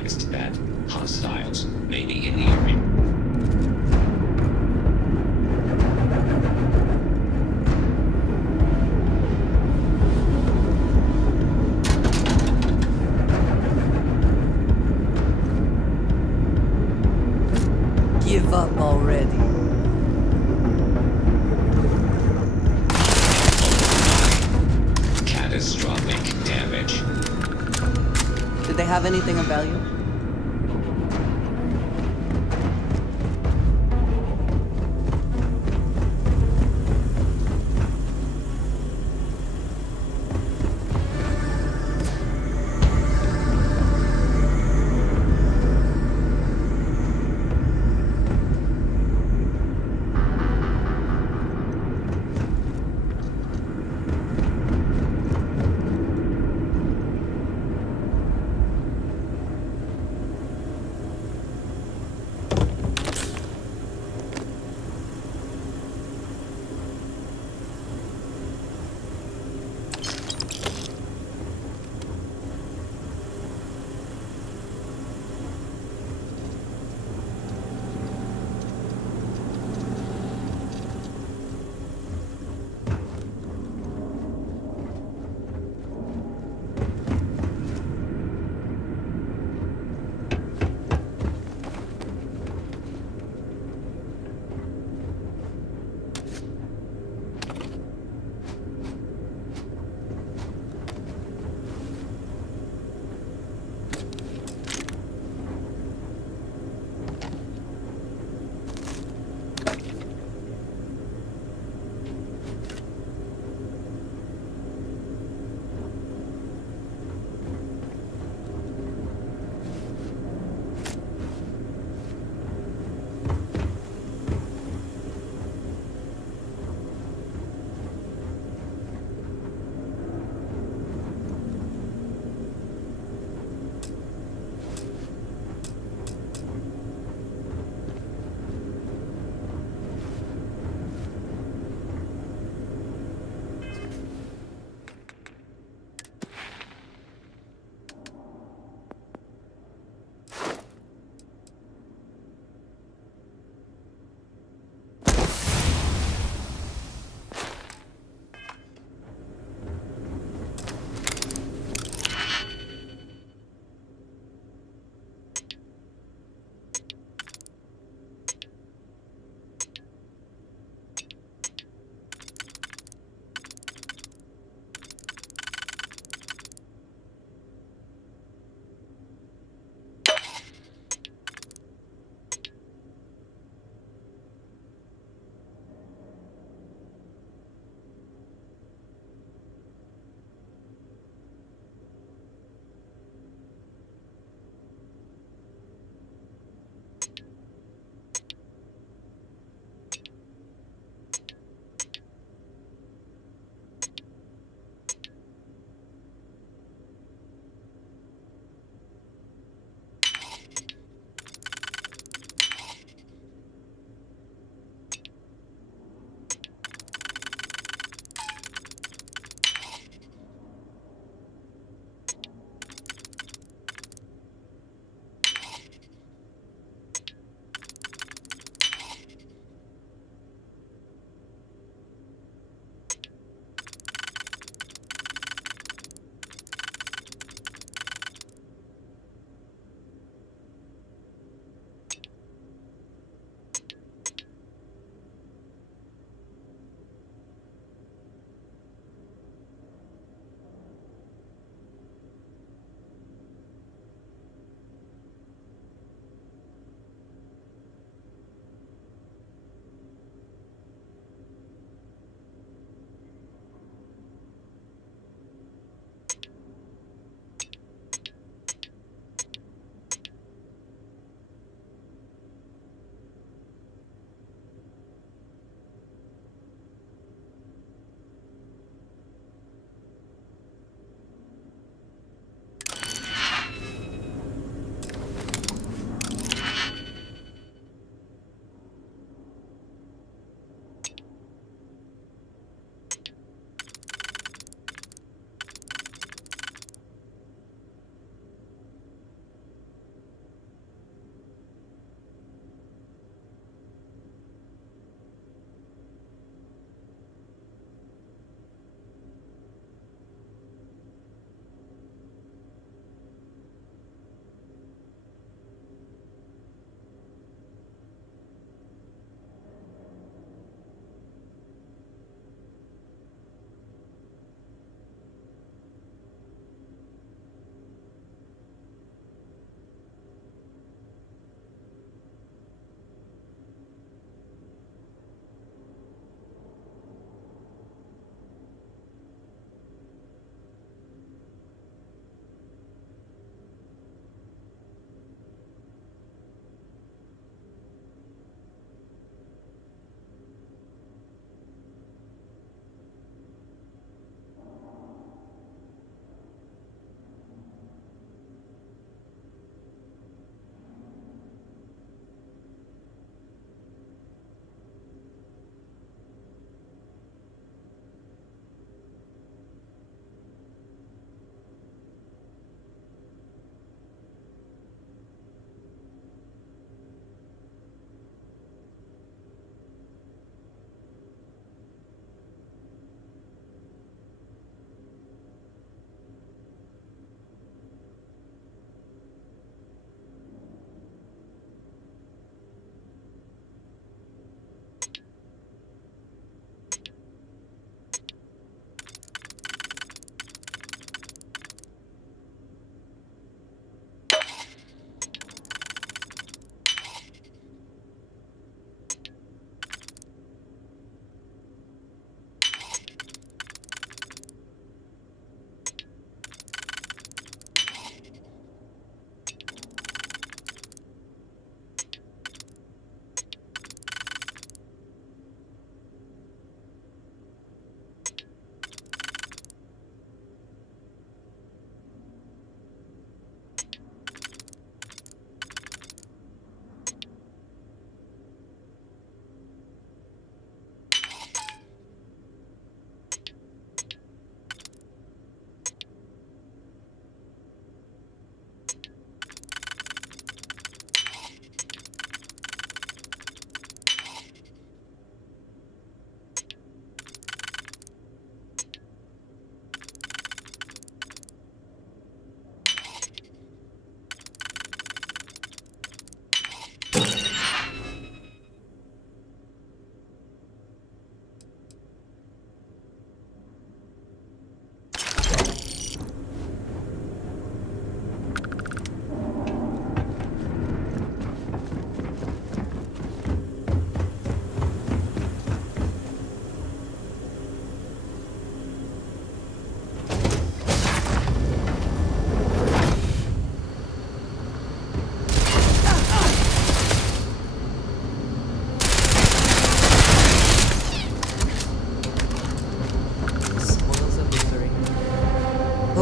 advised that hostiles may be in the area. Give up already. Catastrophic damage. Did they have anything of value?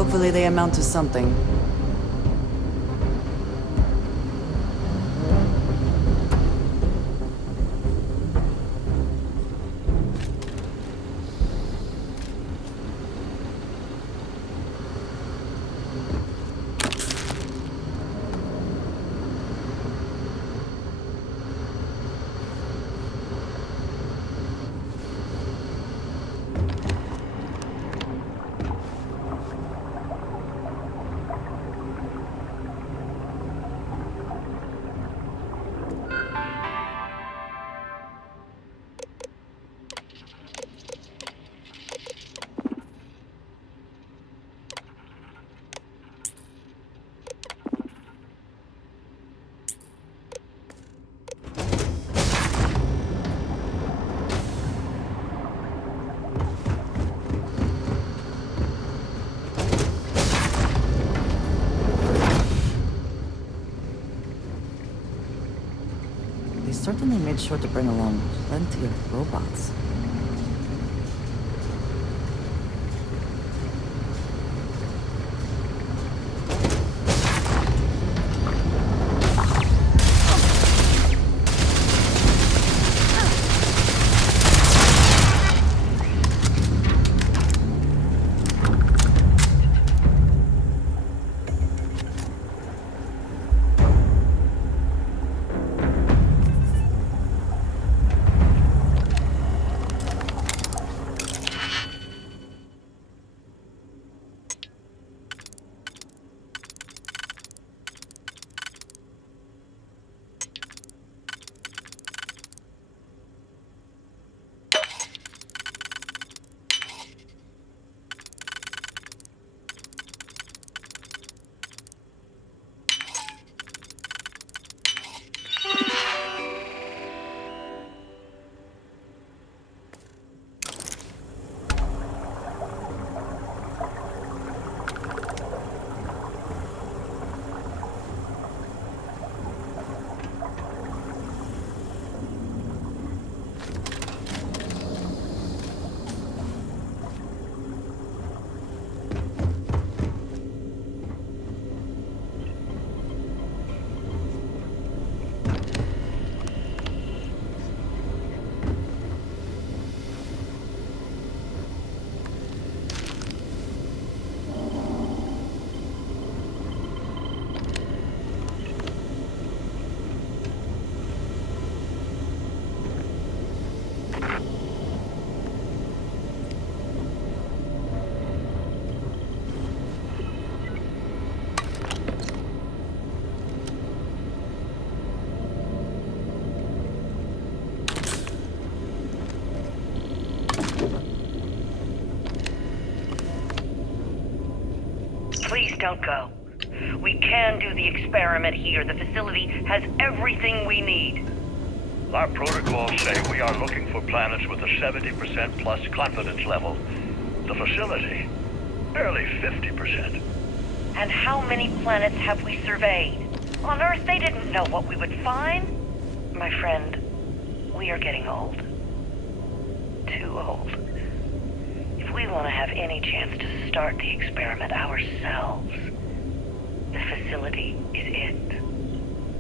Hopefully they amount to something. They certainly made sure to bring along plenty of robots. Please don't go. We can do the experiment here. The facility has everything we need. Our protocols say we are looking for planets with a 70% plus confidence level. The facility, barely 50%. And how many planets have we surveyed? On Earth, they didn't know what we would find. My friend, we are getting old. Too old. If we want to have any chance to start the experiment ourselves, the facility is it.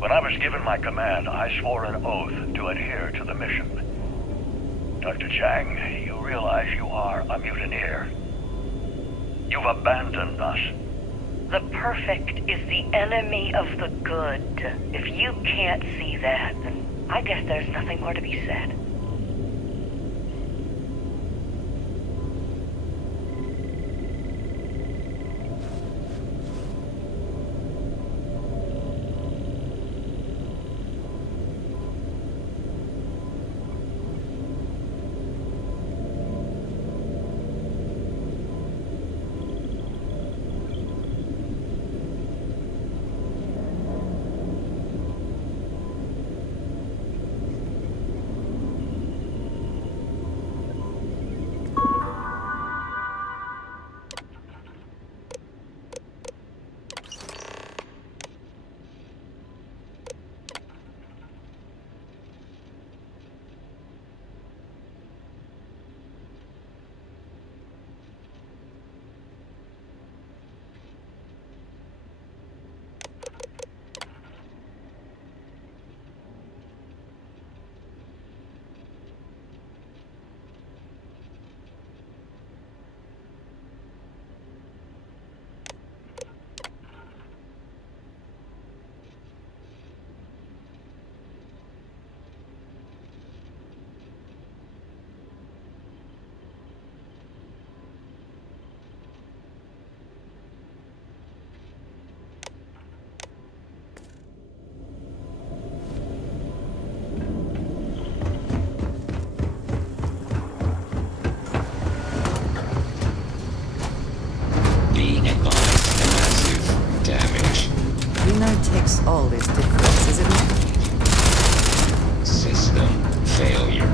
When I was given my command, I swore an oath to adhere to the mission. Dr. Chang, you realize you are a mutineer. You've abandoned us. The perfect is the enemy of the good. If you can't see that, then I guess there's nothing more to be said. always difference, isn't it? System failure.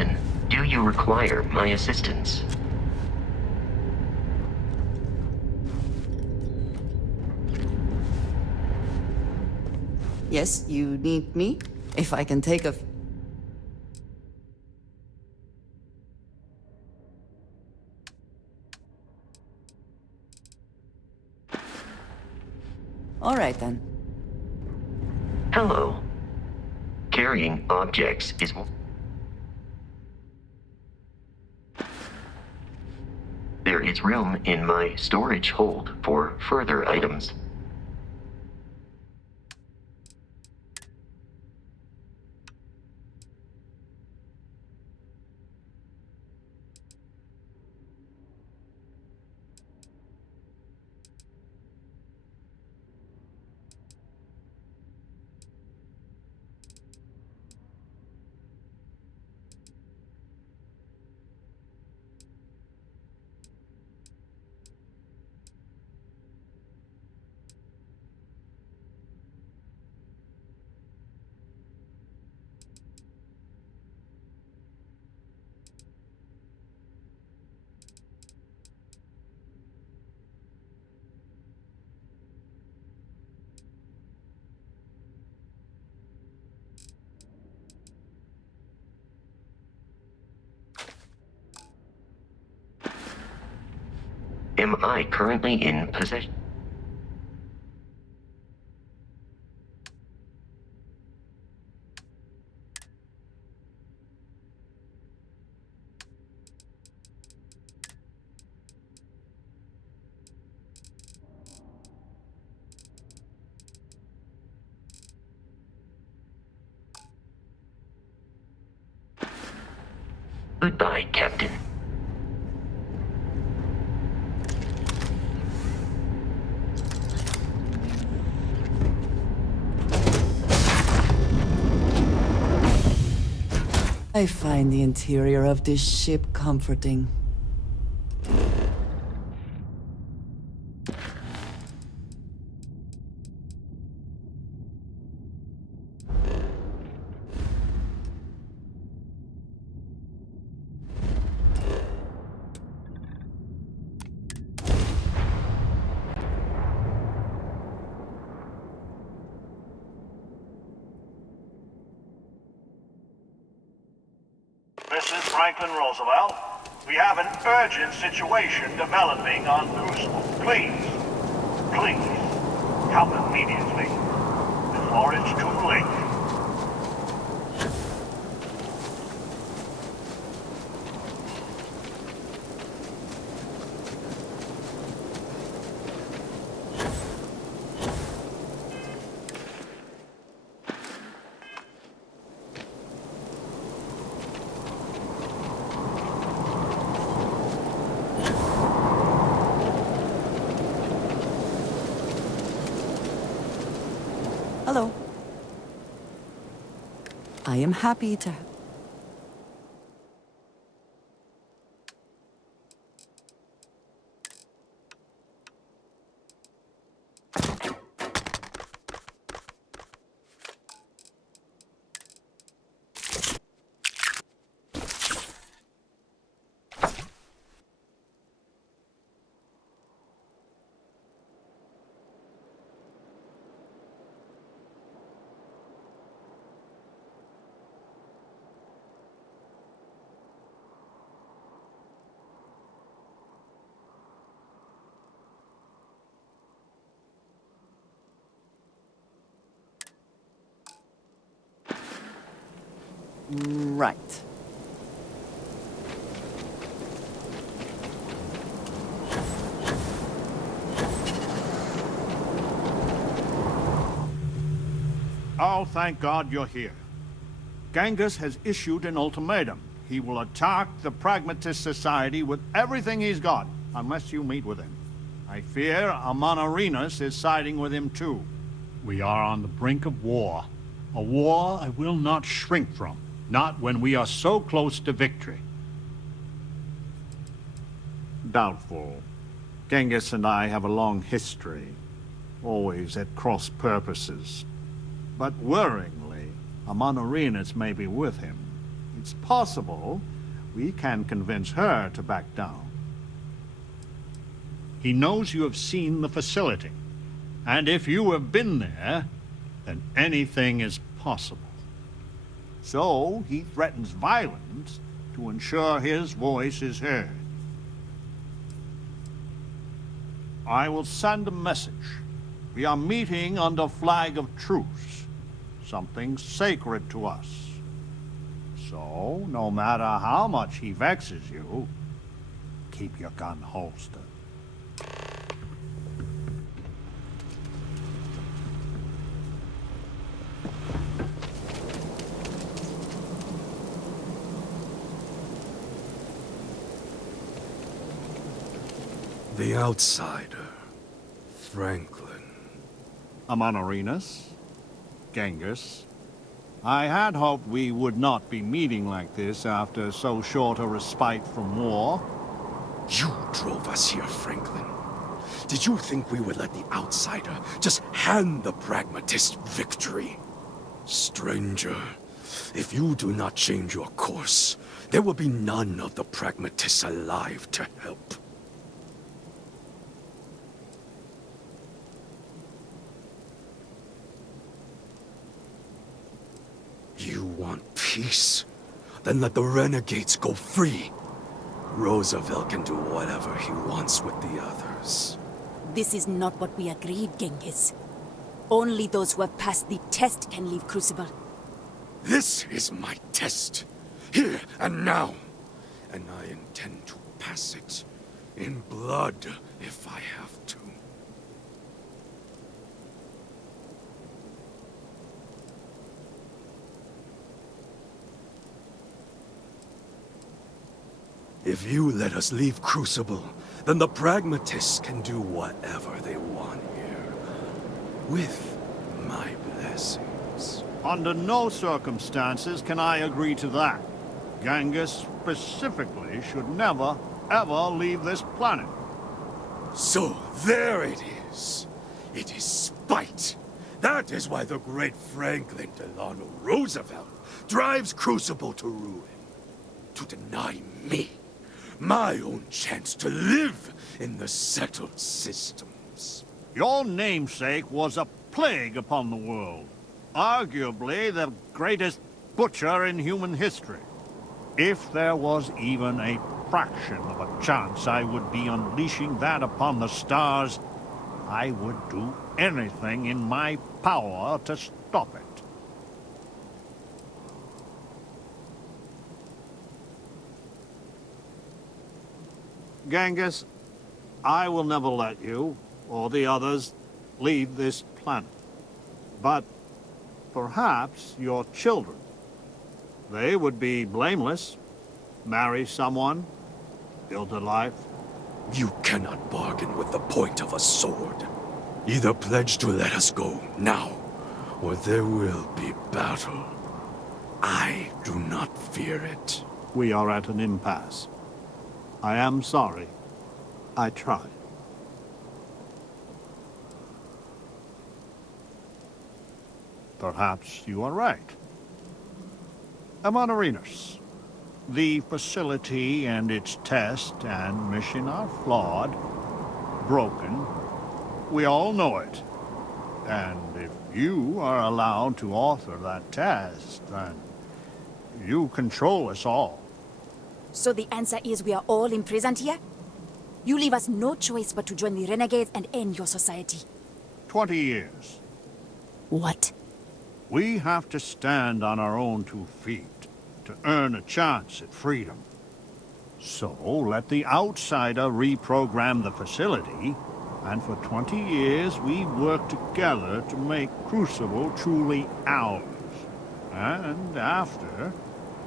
Captain, do you require my assistance? Yes, you need me? If I can take a... All right, then. Hello. Carrying objects is... There is room in my storage hold for further items. Am I currently in possession? Goodbye, Captain. I find the interior of this ship comforting. This is Franklin Roosevelt. We have an urgent situation developing on Kuzma. Please, come immediately, before it's too late. Hello. I am happy to... Right. Oh, thank God you're here. Genghis has issued an ultimatum. He will attack the Pragmatist Society with everything he's got, unless you meet with him. I fear Amon-Arenas is siding with him too. We are on the brink of war. A war I will not shrink from, not when we are so close to victory. Doubtful. Genghis and I have a long history, always at cross purposes. But worryingly, Amon-Arenas may be with him. it's possible we can convince her to back down. He knows you have seen the facility, and if you have been there, then anything is possible. So he threatens violence to ensure his voice is heard. I will send a message. We are meeting under flag of truce, something sacred to us. So, no matter how much he vexes you, keep your gun holstered. The outsider, Franklin. Amon-Arenas, Genghis. I had hoped we would not be meeting like this after so short a respite from war. You drove us here, Franklin. Did you think we would let the outsider just hand the pragmatist victory? Stranger, if you do not change your course, there will be none of the pragmatists alive to help. You want peace? Then let the renegades go free. Roosevelt can do whatever he wants with the others. This is not what we agreed, Genghis. Only those who have passed the test can leave Crucible. This is my test. Here and now. And I intend to pass it. In blood, if I have to. If you let us leave Crucible, then the pragmatists can do whatever they want here. With my blessings. Under no circumstances can I agree to that. Genghis specifically should never, ever leave this planet. So there it is. It is spite. That is why the great Franklin Delano Roosevelt drives Crucible to ruin. To deny me my own chance to live in the settled systems. Your namesake was a plague upon the world. Arguably the greatest butcher in human history. If there was even a fraction of a chance I would be unleashing that upon the stars, I would do anything in my power to stop it. Genghis, I will never let you, or the others, leave this planet. But perhaps your children. They would be blameless. Marry someone, build a life. You cannot bargain with the point of a sword. Either pledge to let us go now, or there will be battle. I do not fear it. We are at an impasse. I am sorry. I tried. Perhaps you are right. Amon-Arenas, the facility and its test and mission are flawed, broken. We all know it. And if you are allowed to author that test, then you control us all. So the answer is we are all imprisoned here? You leave us no choice but to join the renegades and end your society. 20 years. What? We have to stand on our own 2 feet to earn a chance at freedom. So let the outsider reprogram the facility, and for 20 years we work together to make Crucible truly ours. And after,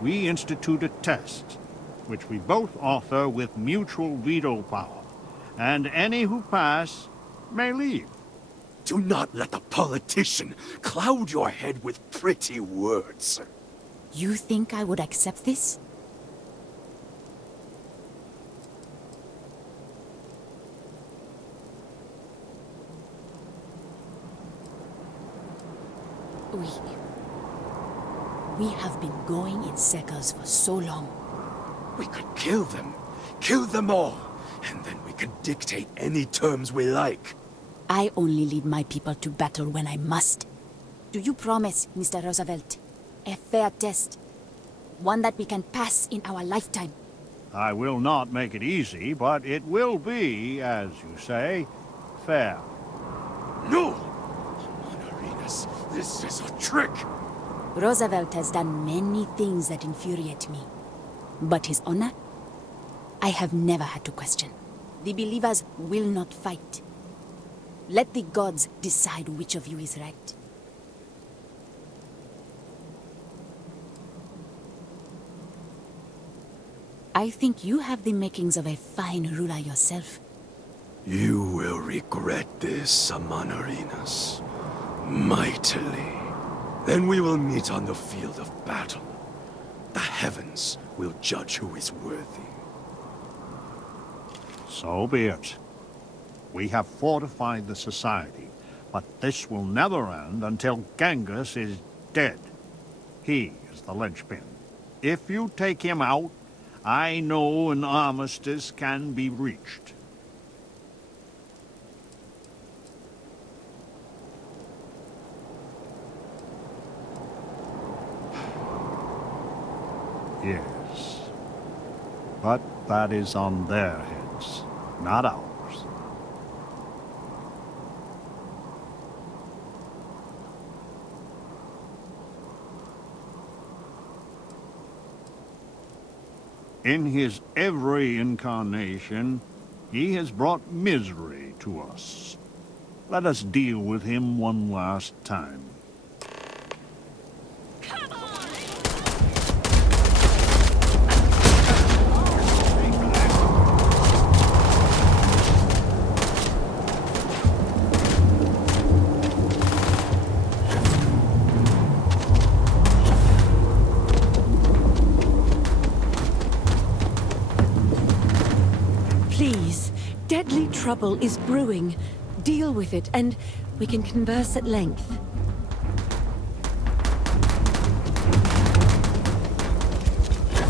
we institute a test, which we both author with mutual veto power, and any who pass may leave. Do not let the politician cloud your head with pretty words. You think I would accept this? We have been going in circles for so long. We could kill them all, and then we could dictate any terms we like. I only lead my people to battle when I must. Do you promise, Mr. Roosevelt, a fair test? One that we can pass in our lifetime? I will not make it easy, but it will be, as you say, fair. No! Arenas, this is a trick! Roosevelt has done many things that infuriate me. But his honor, I have never had to question. The believers will not fight. Let the gods decide which of you is right. I think you have the makings of a fine ruler yourself. You will regret this, Amon Arenas. Mightily. Then we will meet on the field of battle. The heavens will judge who is worthy. So be it. We have fortified the society, but this will never end until Genghis is dead. He is the linchpin. If you take him out, I know an armistice can be reached. Yes. But that is on their heads, not ours. In his every incarnation, he has brought misery to us. Let us deal with him one last time. Please, deadly trouble is brewing. Deal with it, and we can converse at length.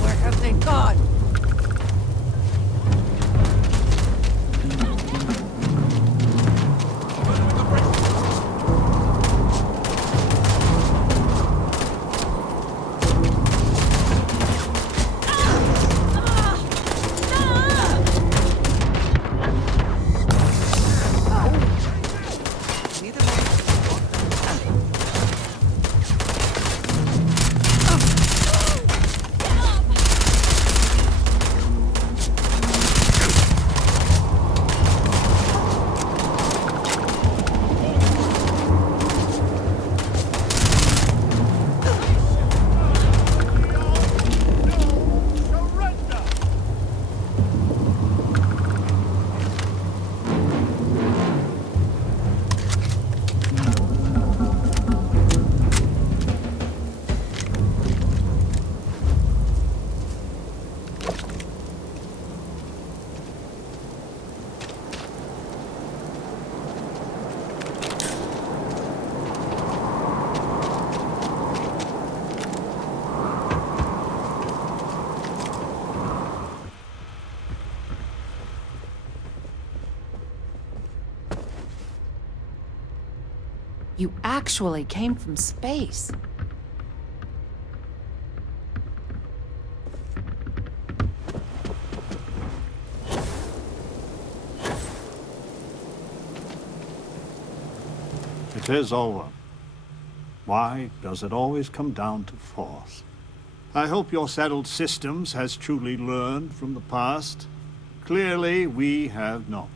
Where have they gone? You actually came from space. It is over. Why does it always come down to force? I hope your settled systems has truly learned from the past. Clearly, we have not.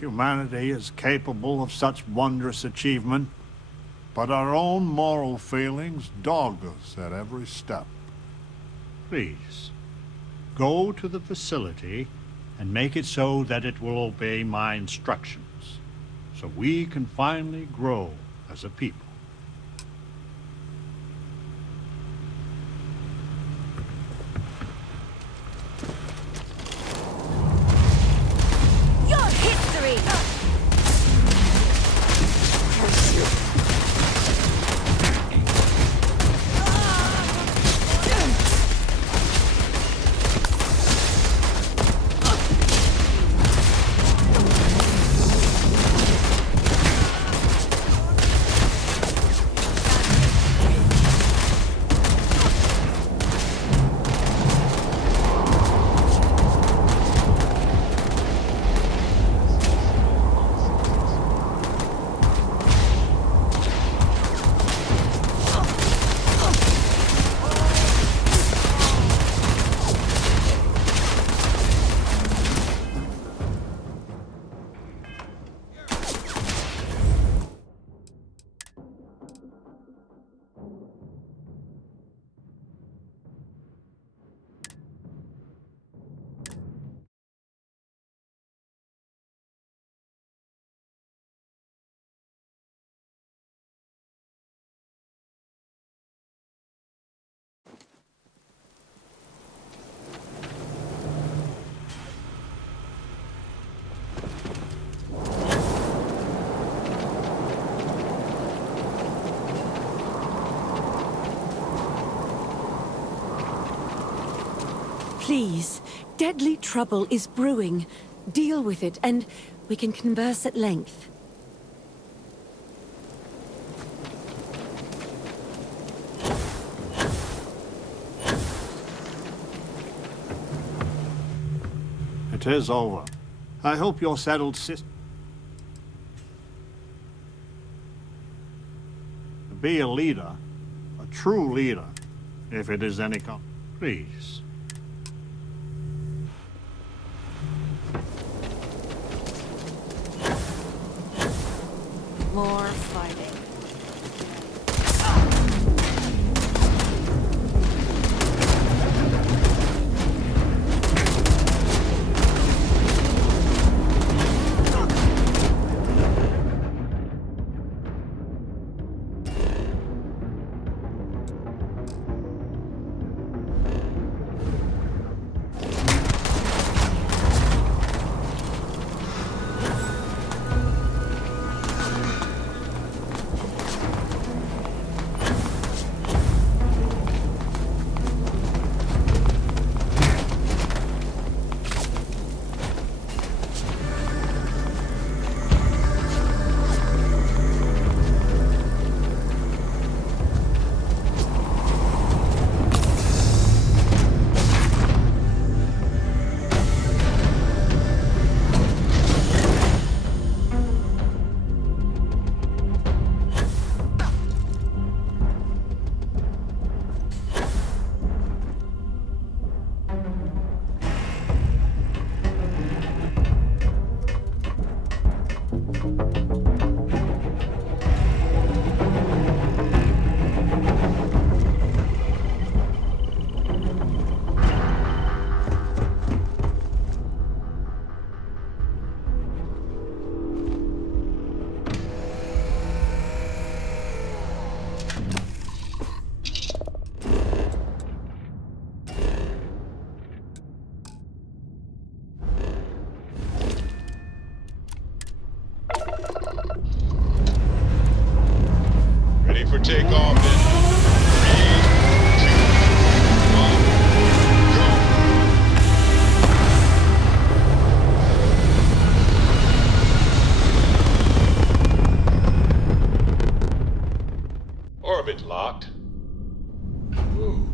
Humanity is capable of such wondrous achievement, but our own moral failings dog us at every step. Please, go to the facility and make it so that it will obey my instructions, so we can finally grow as a people. Please, deadly trouble is brewing. Deal with it, and we can converse at length. It is over. I hope you're settled, be a leader, a true leader, if it is any please. More fighting. Ready for takeoff in 3, 2, 1, go! Orbit locked. Ooh.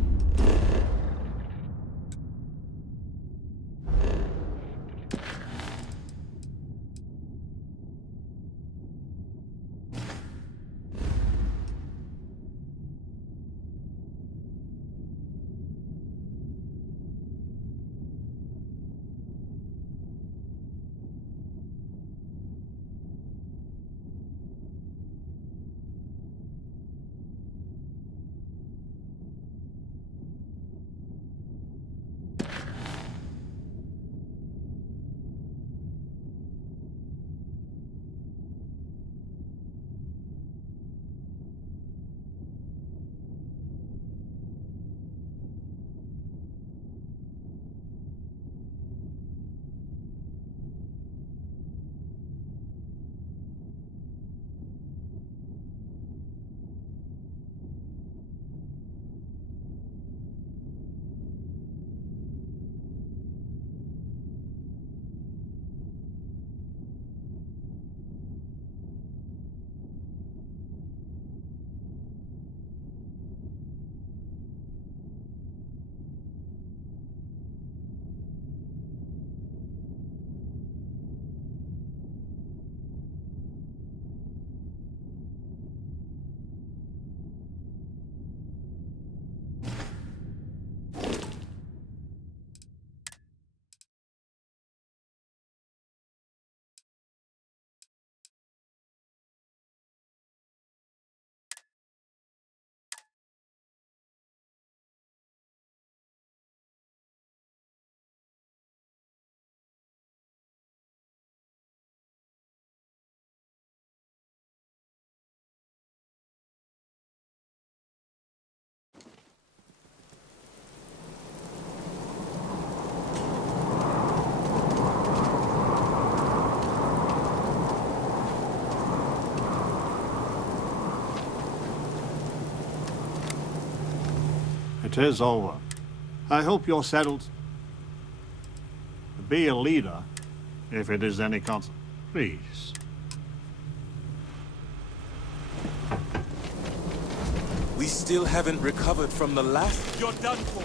It is over. I hope you're settled. be a leader, if it is any consol. Please. We still haven't recovered from the last... You're done for.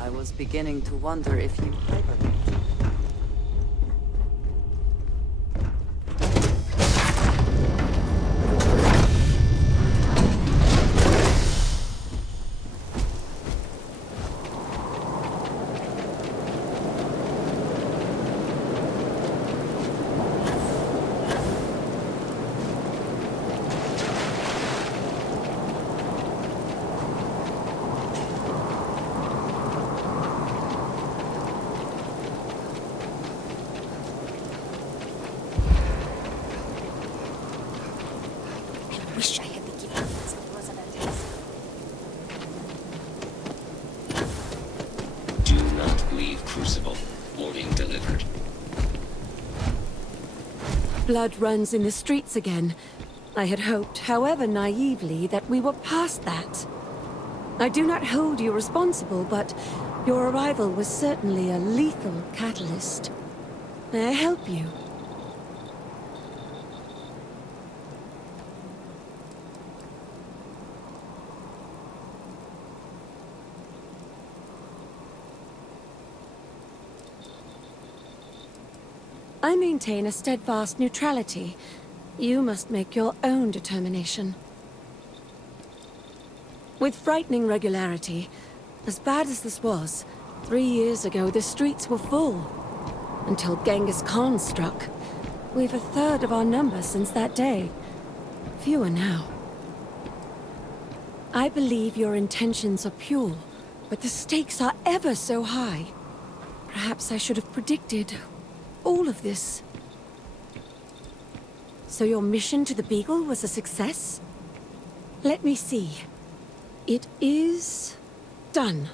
I was beginning to wonder if you hibernate. Wish I had the gift of Roosevelt has. Do not leave Crucible. Warning delivered. Blood runs in the streets again. I had hoped, however naively, that we were past that. I do not hold you responsible, but your arrival was certainly a lethal catalyst. May I help you? I maintain a steadfast neutrality. You must make your own determination. With frightening regularity, as bad as this was, 3 years ago the streets were full. Until Genghis Khan struck. We've a third of our number since that day. Fewer now. I believe your intentions are pure, but the stakes are ever so high. Perhaps I should have predicted all of this. So your mission to the Beagle was a success? Let me see. It is done.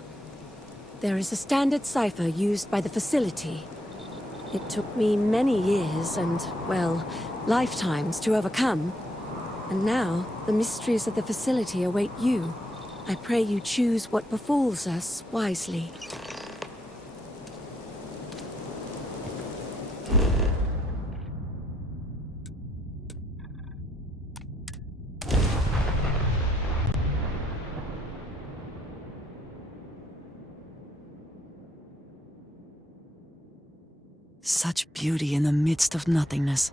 There is a standard cipher used by the facility. It took me many years and, well, lifetimes to overcome. And now, the mysteries of the facility await you. I pray you choose what befalls us wisely. Such beauty in the midst of nothingness.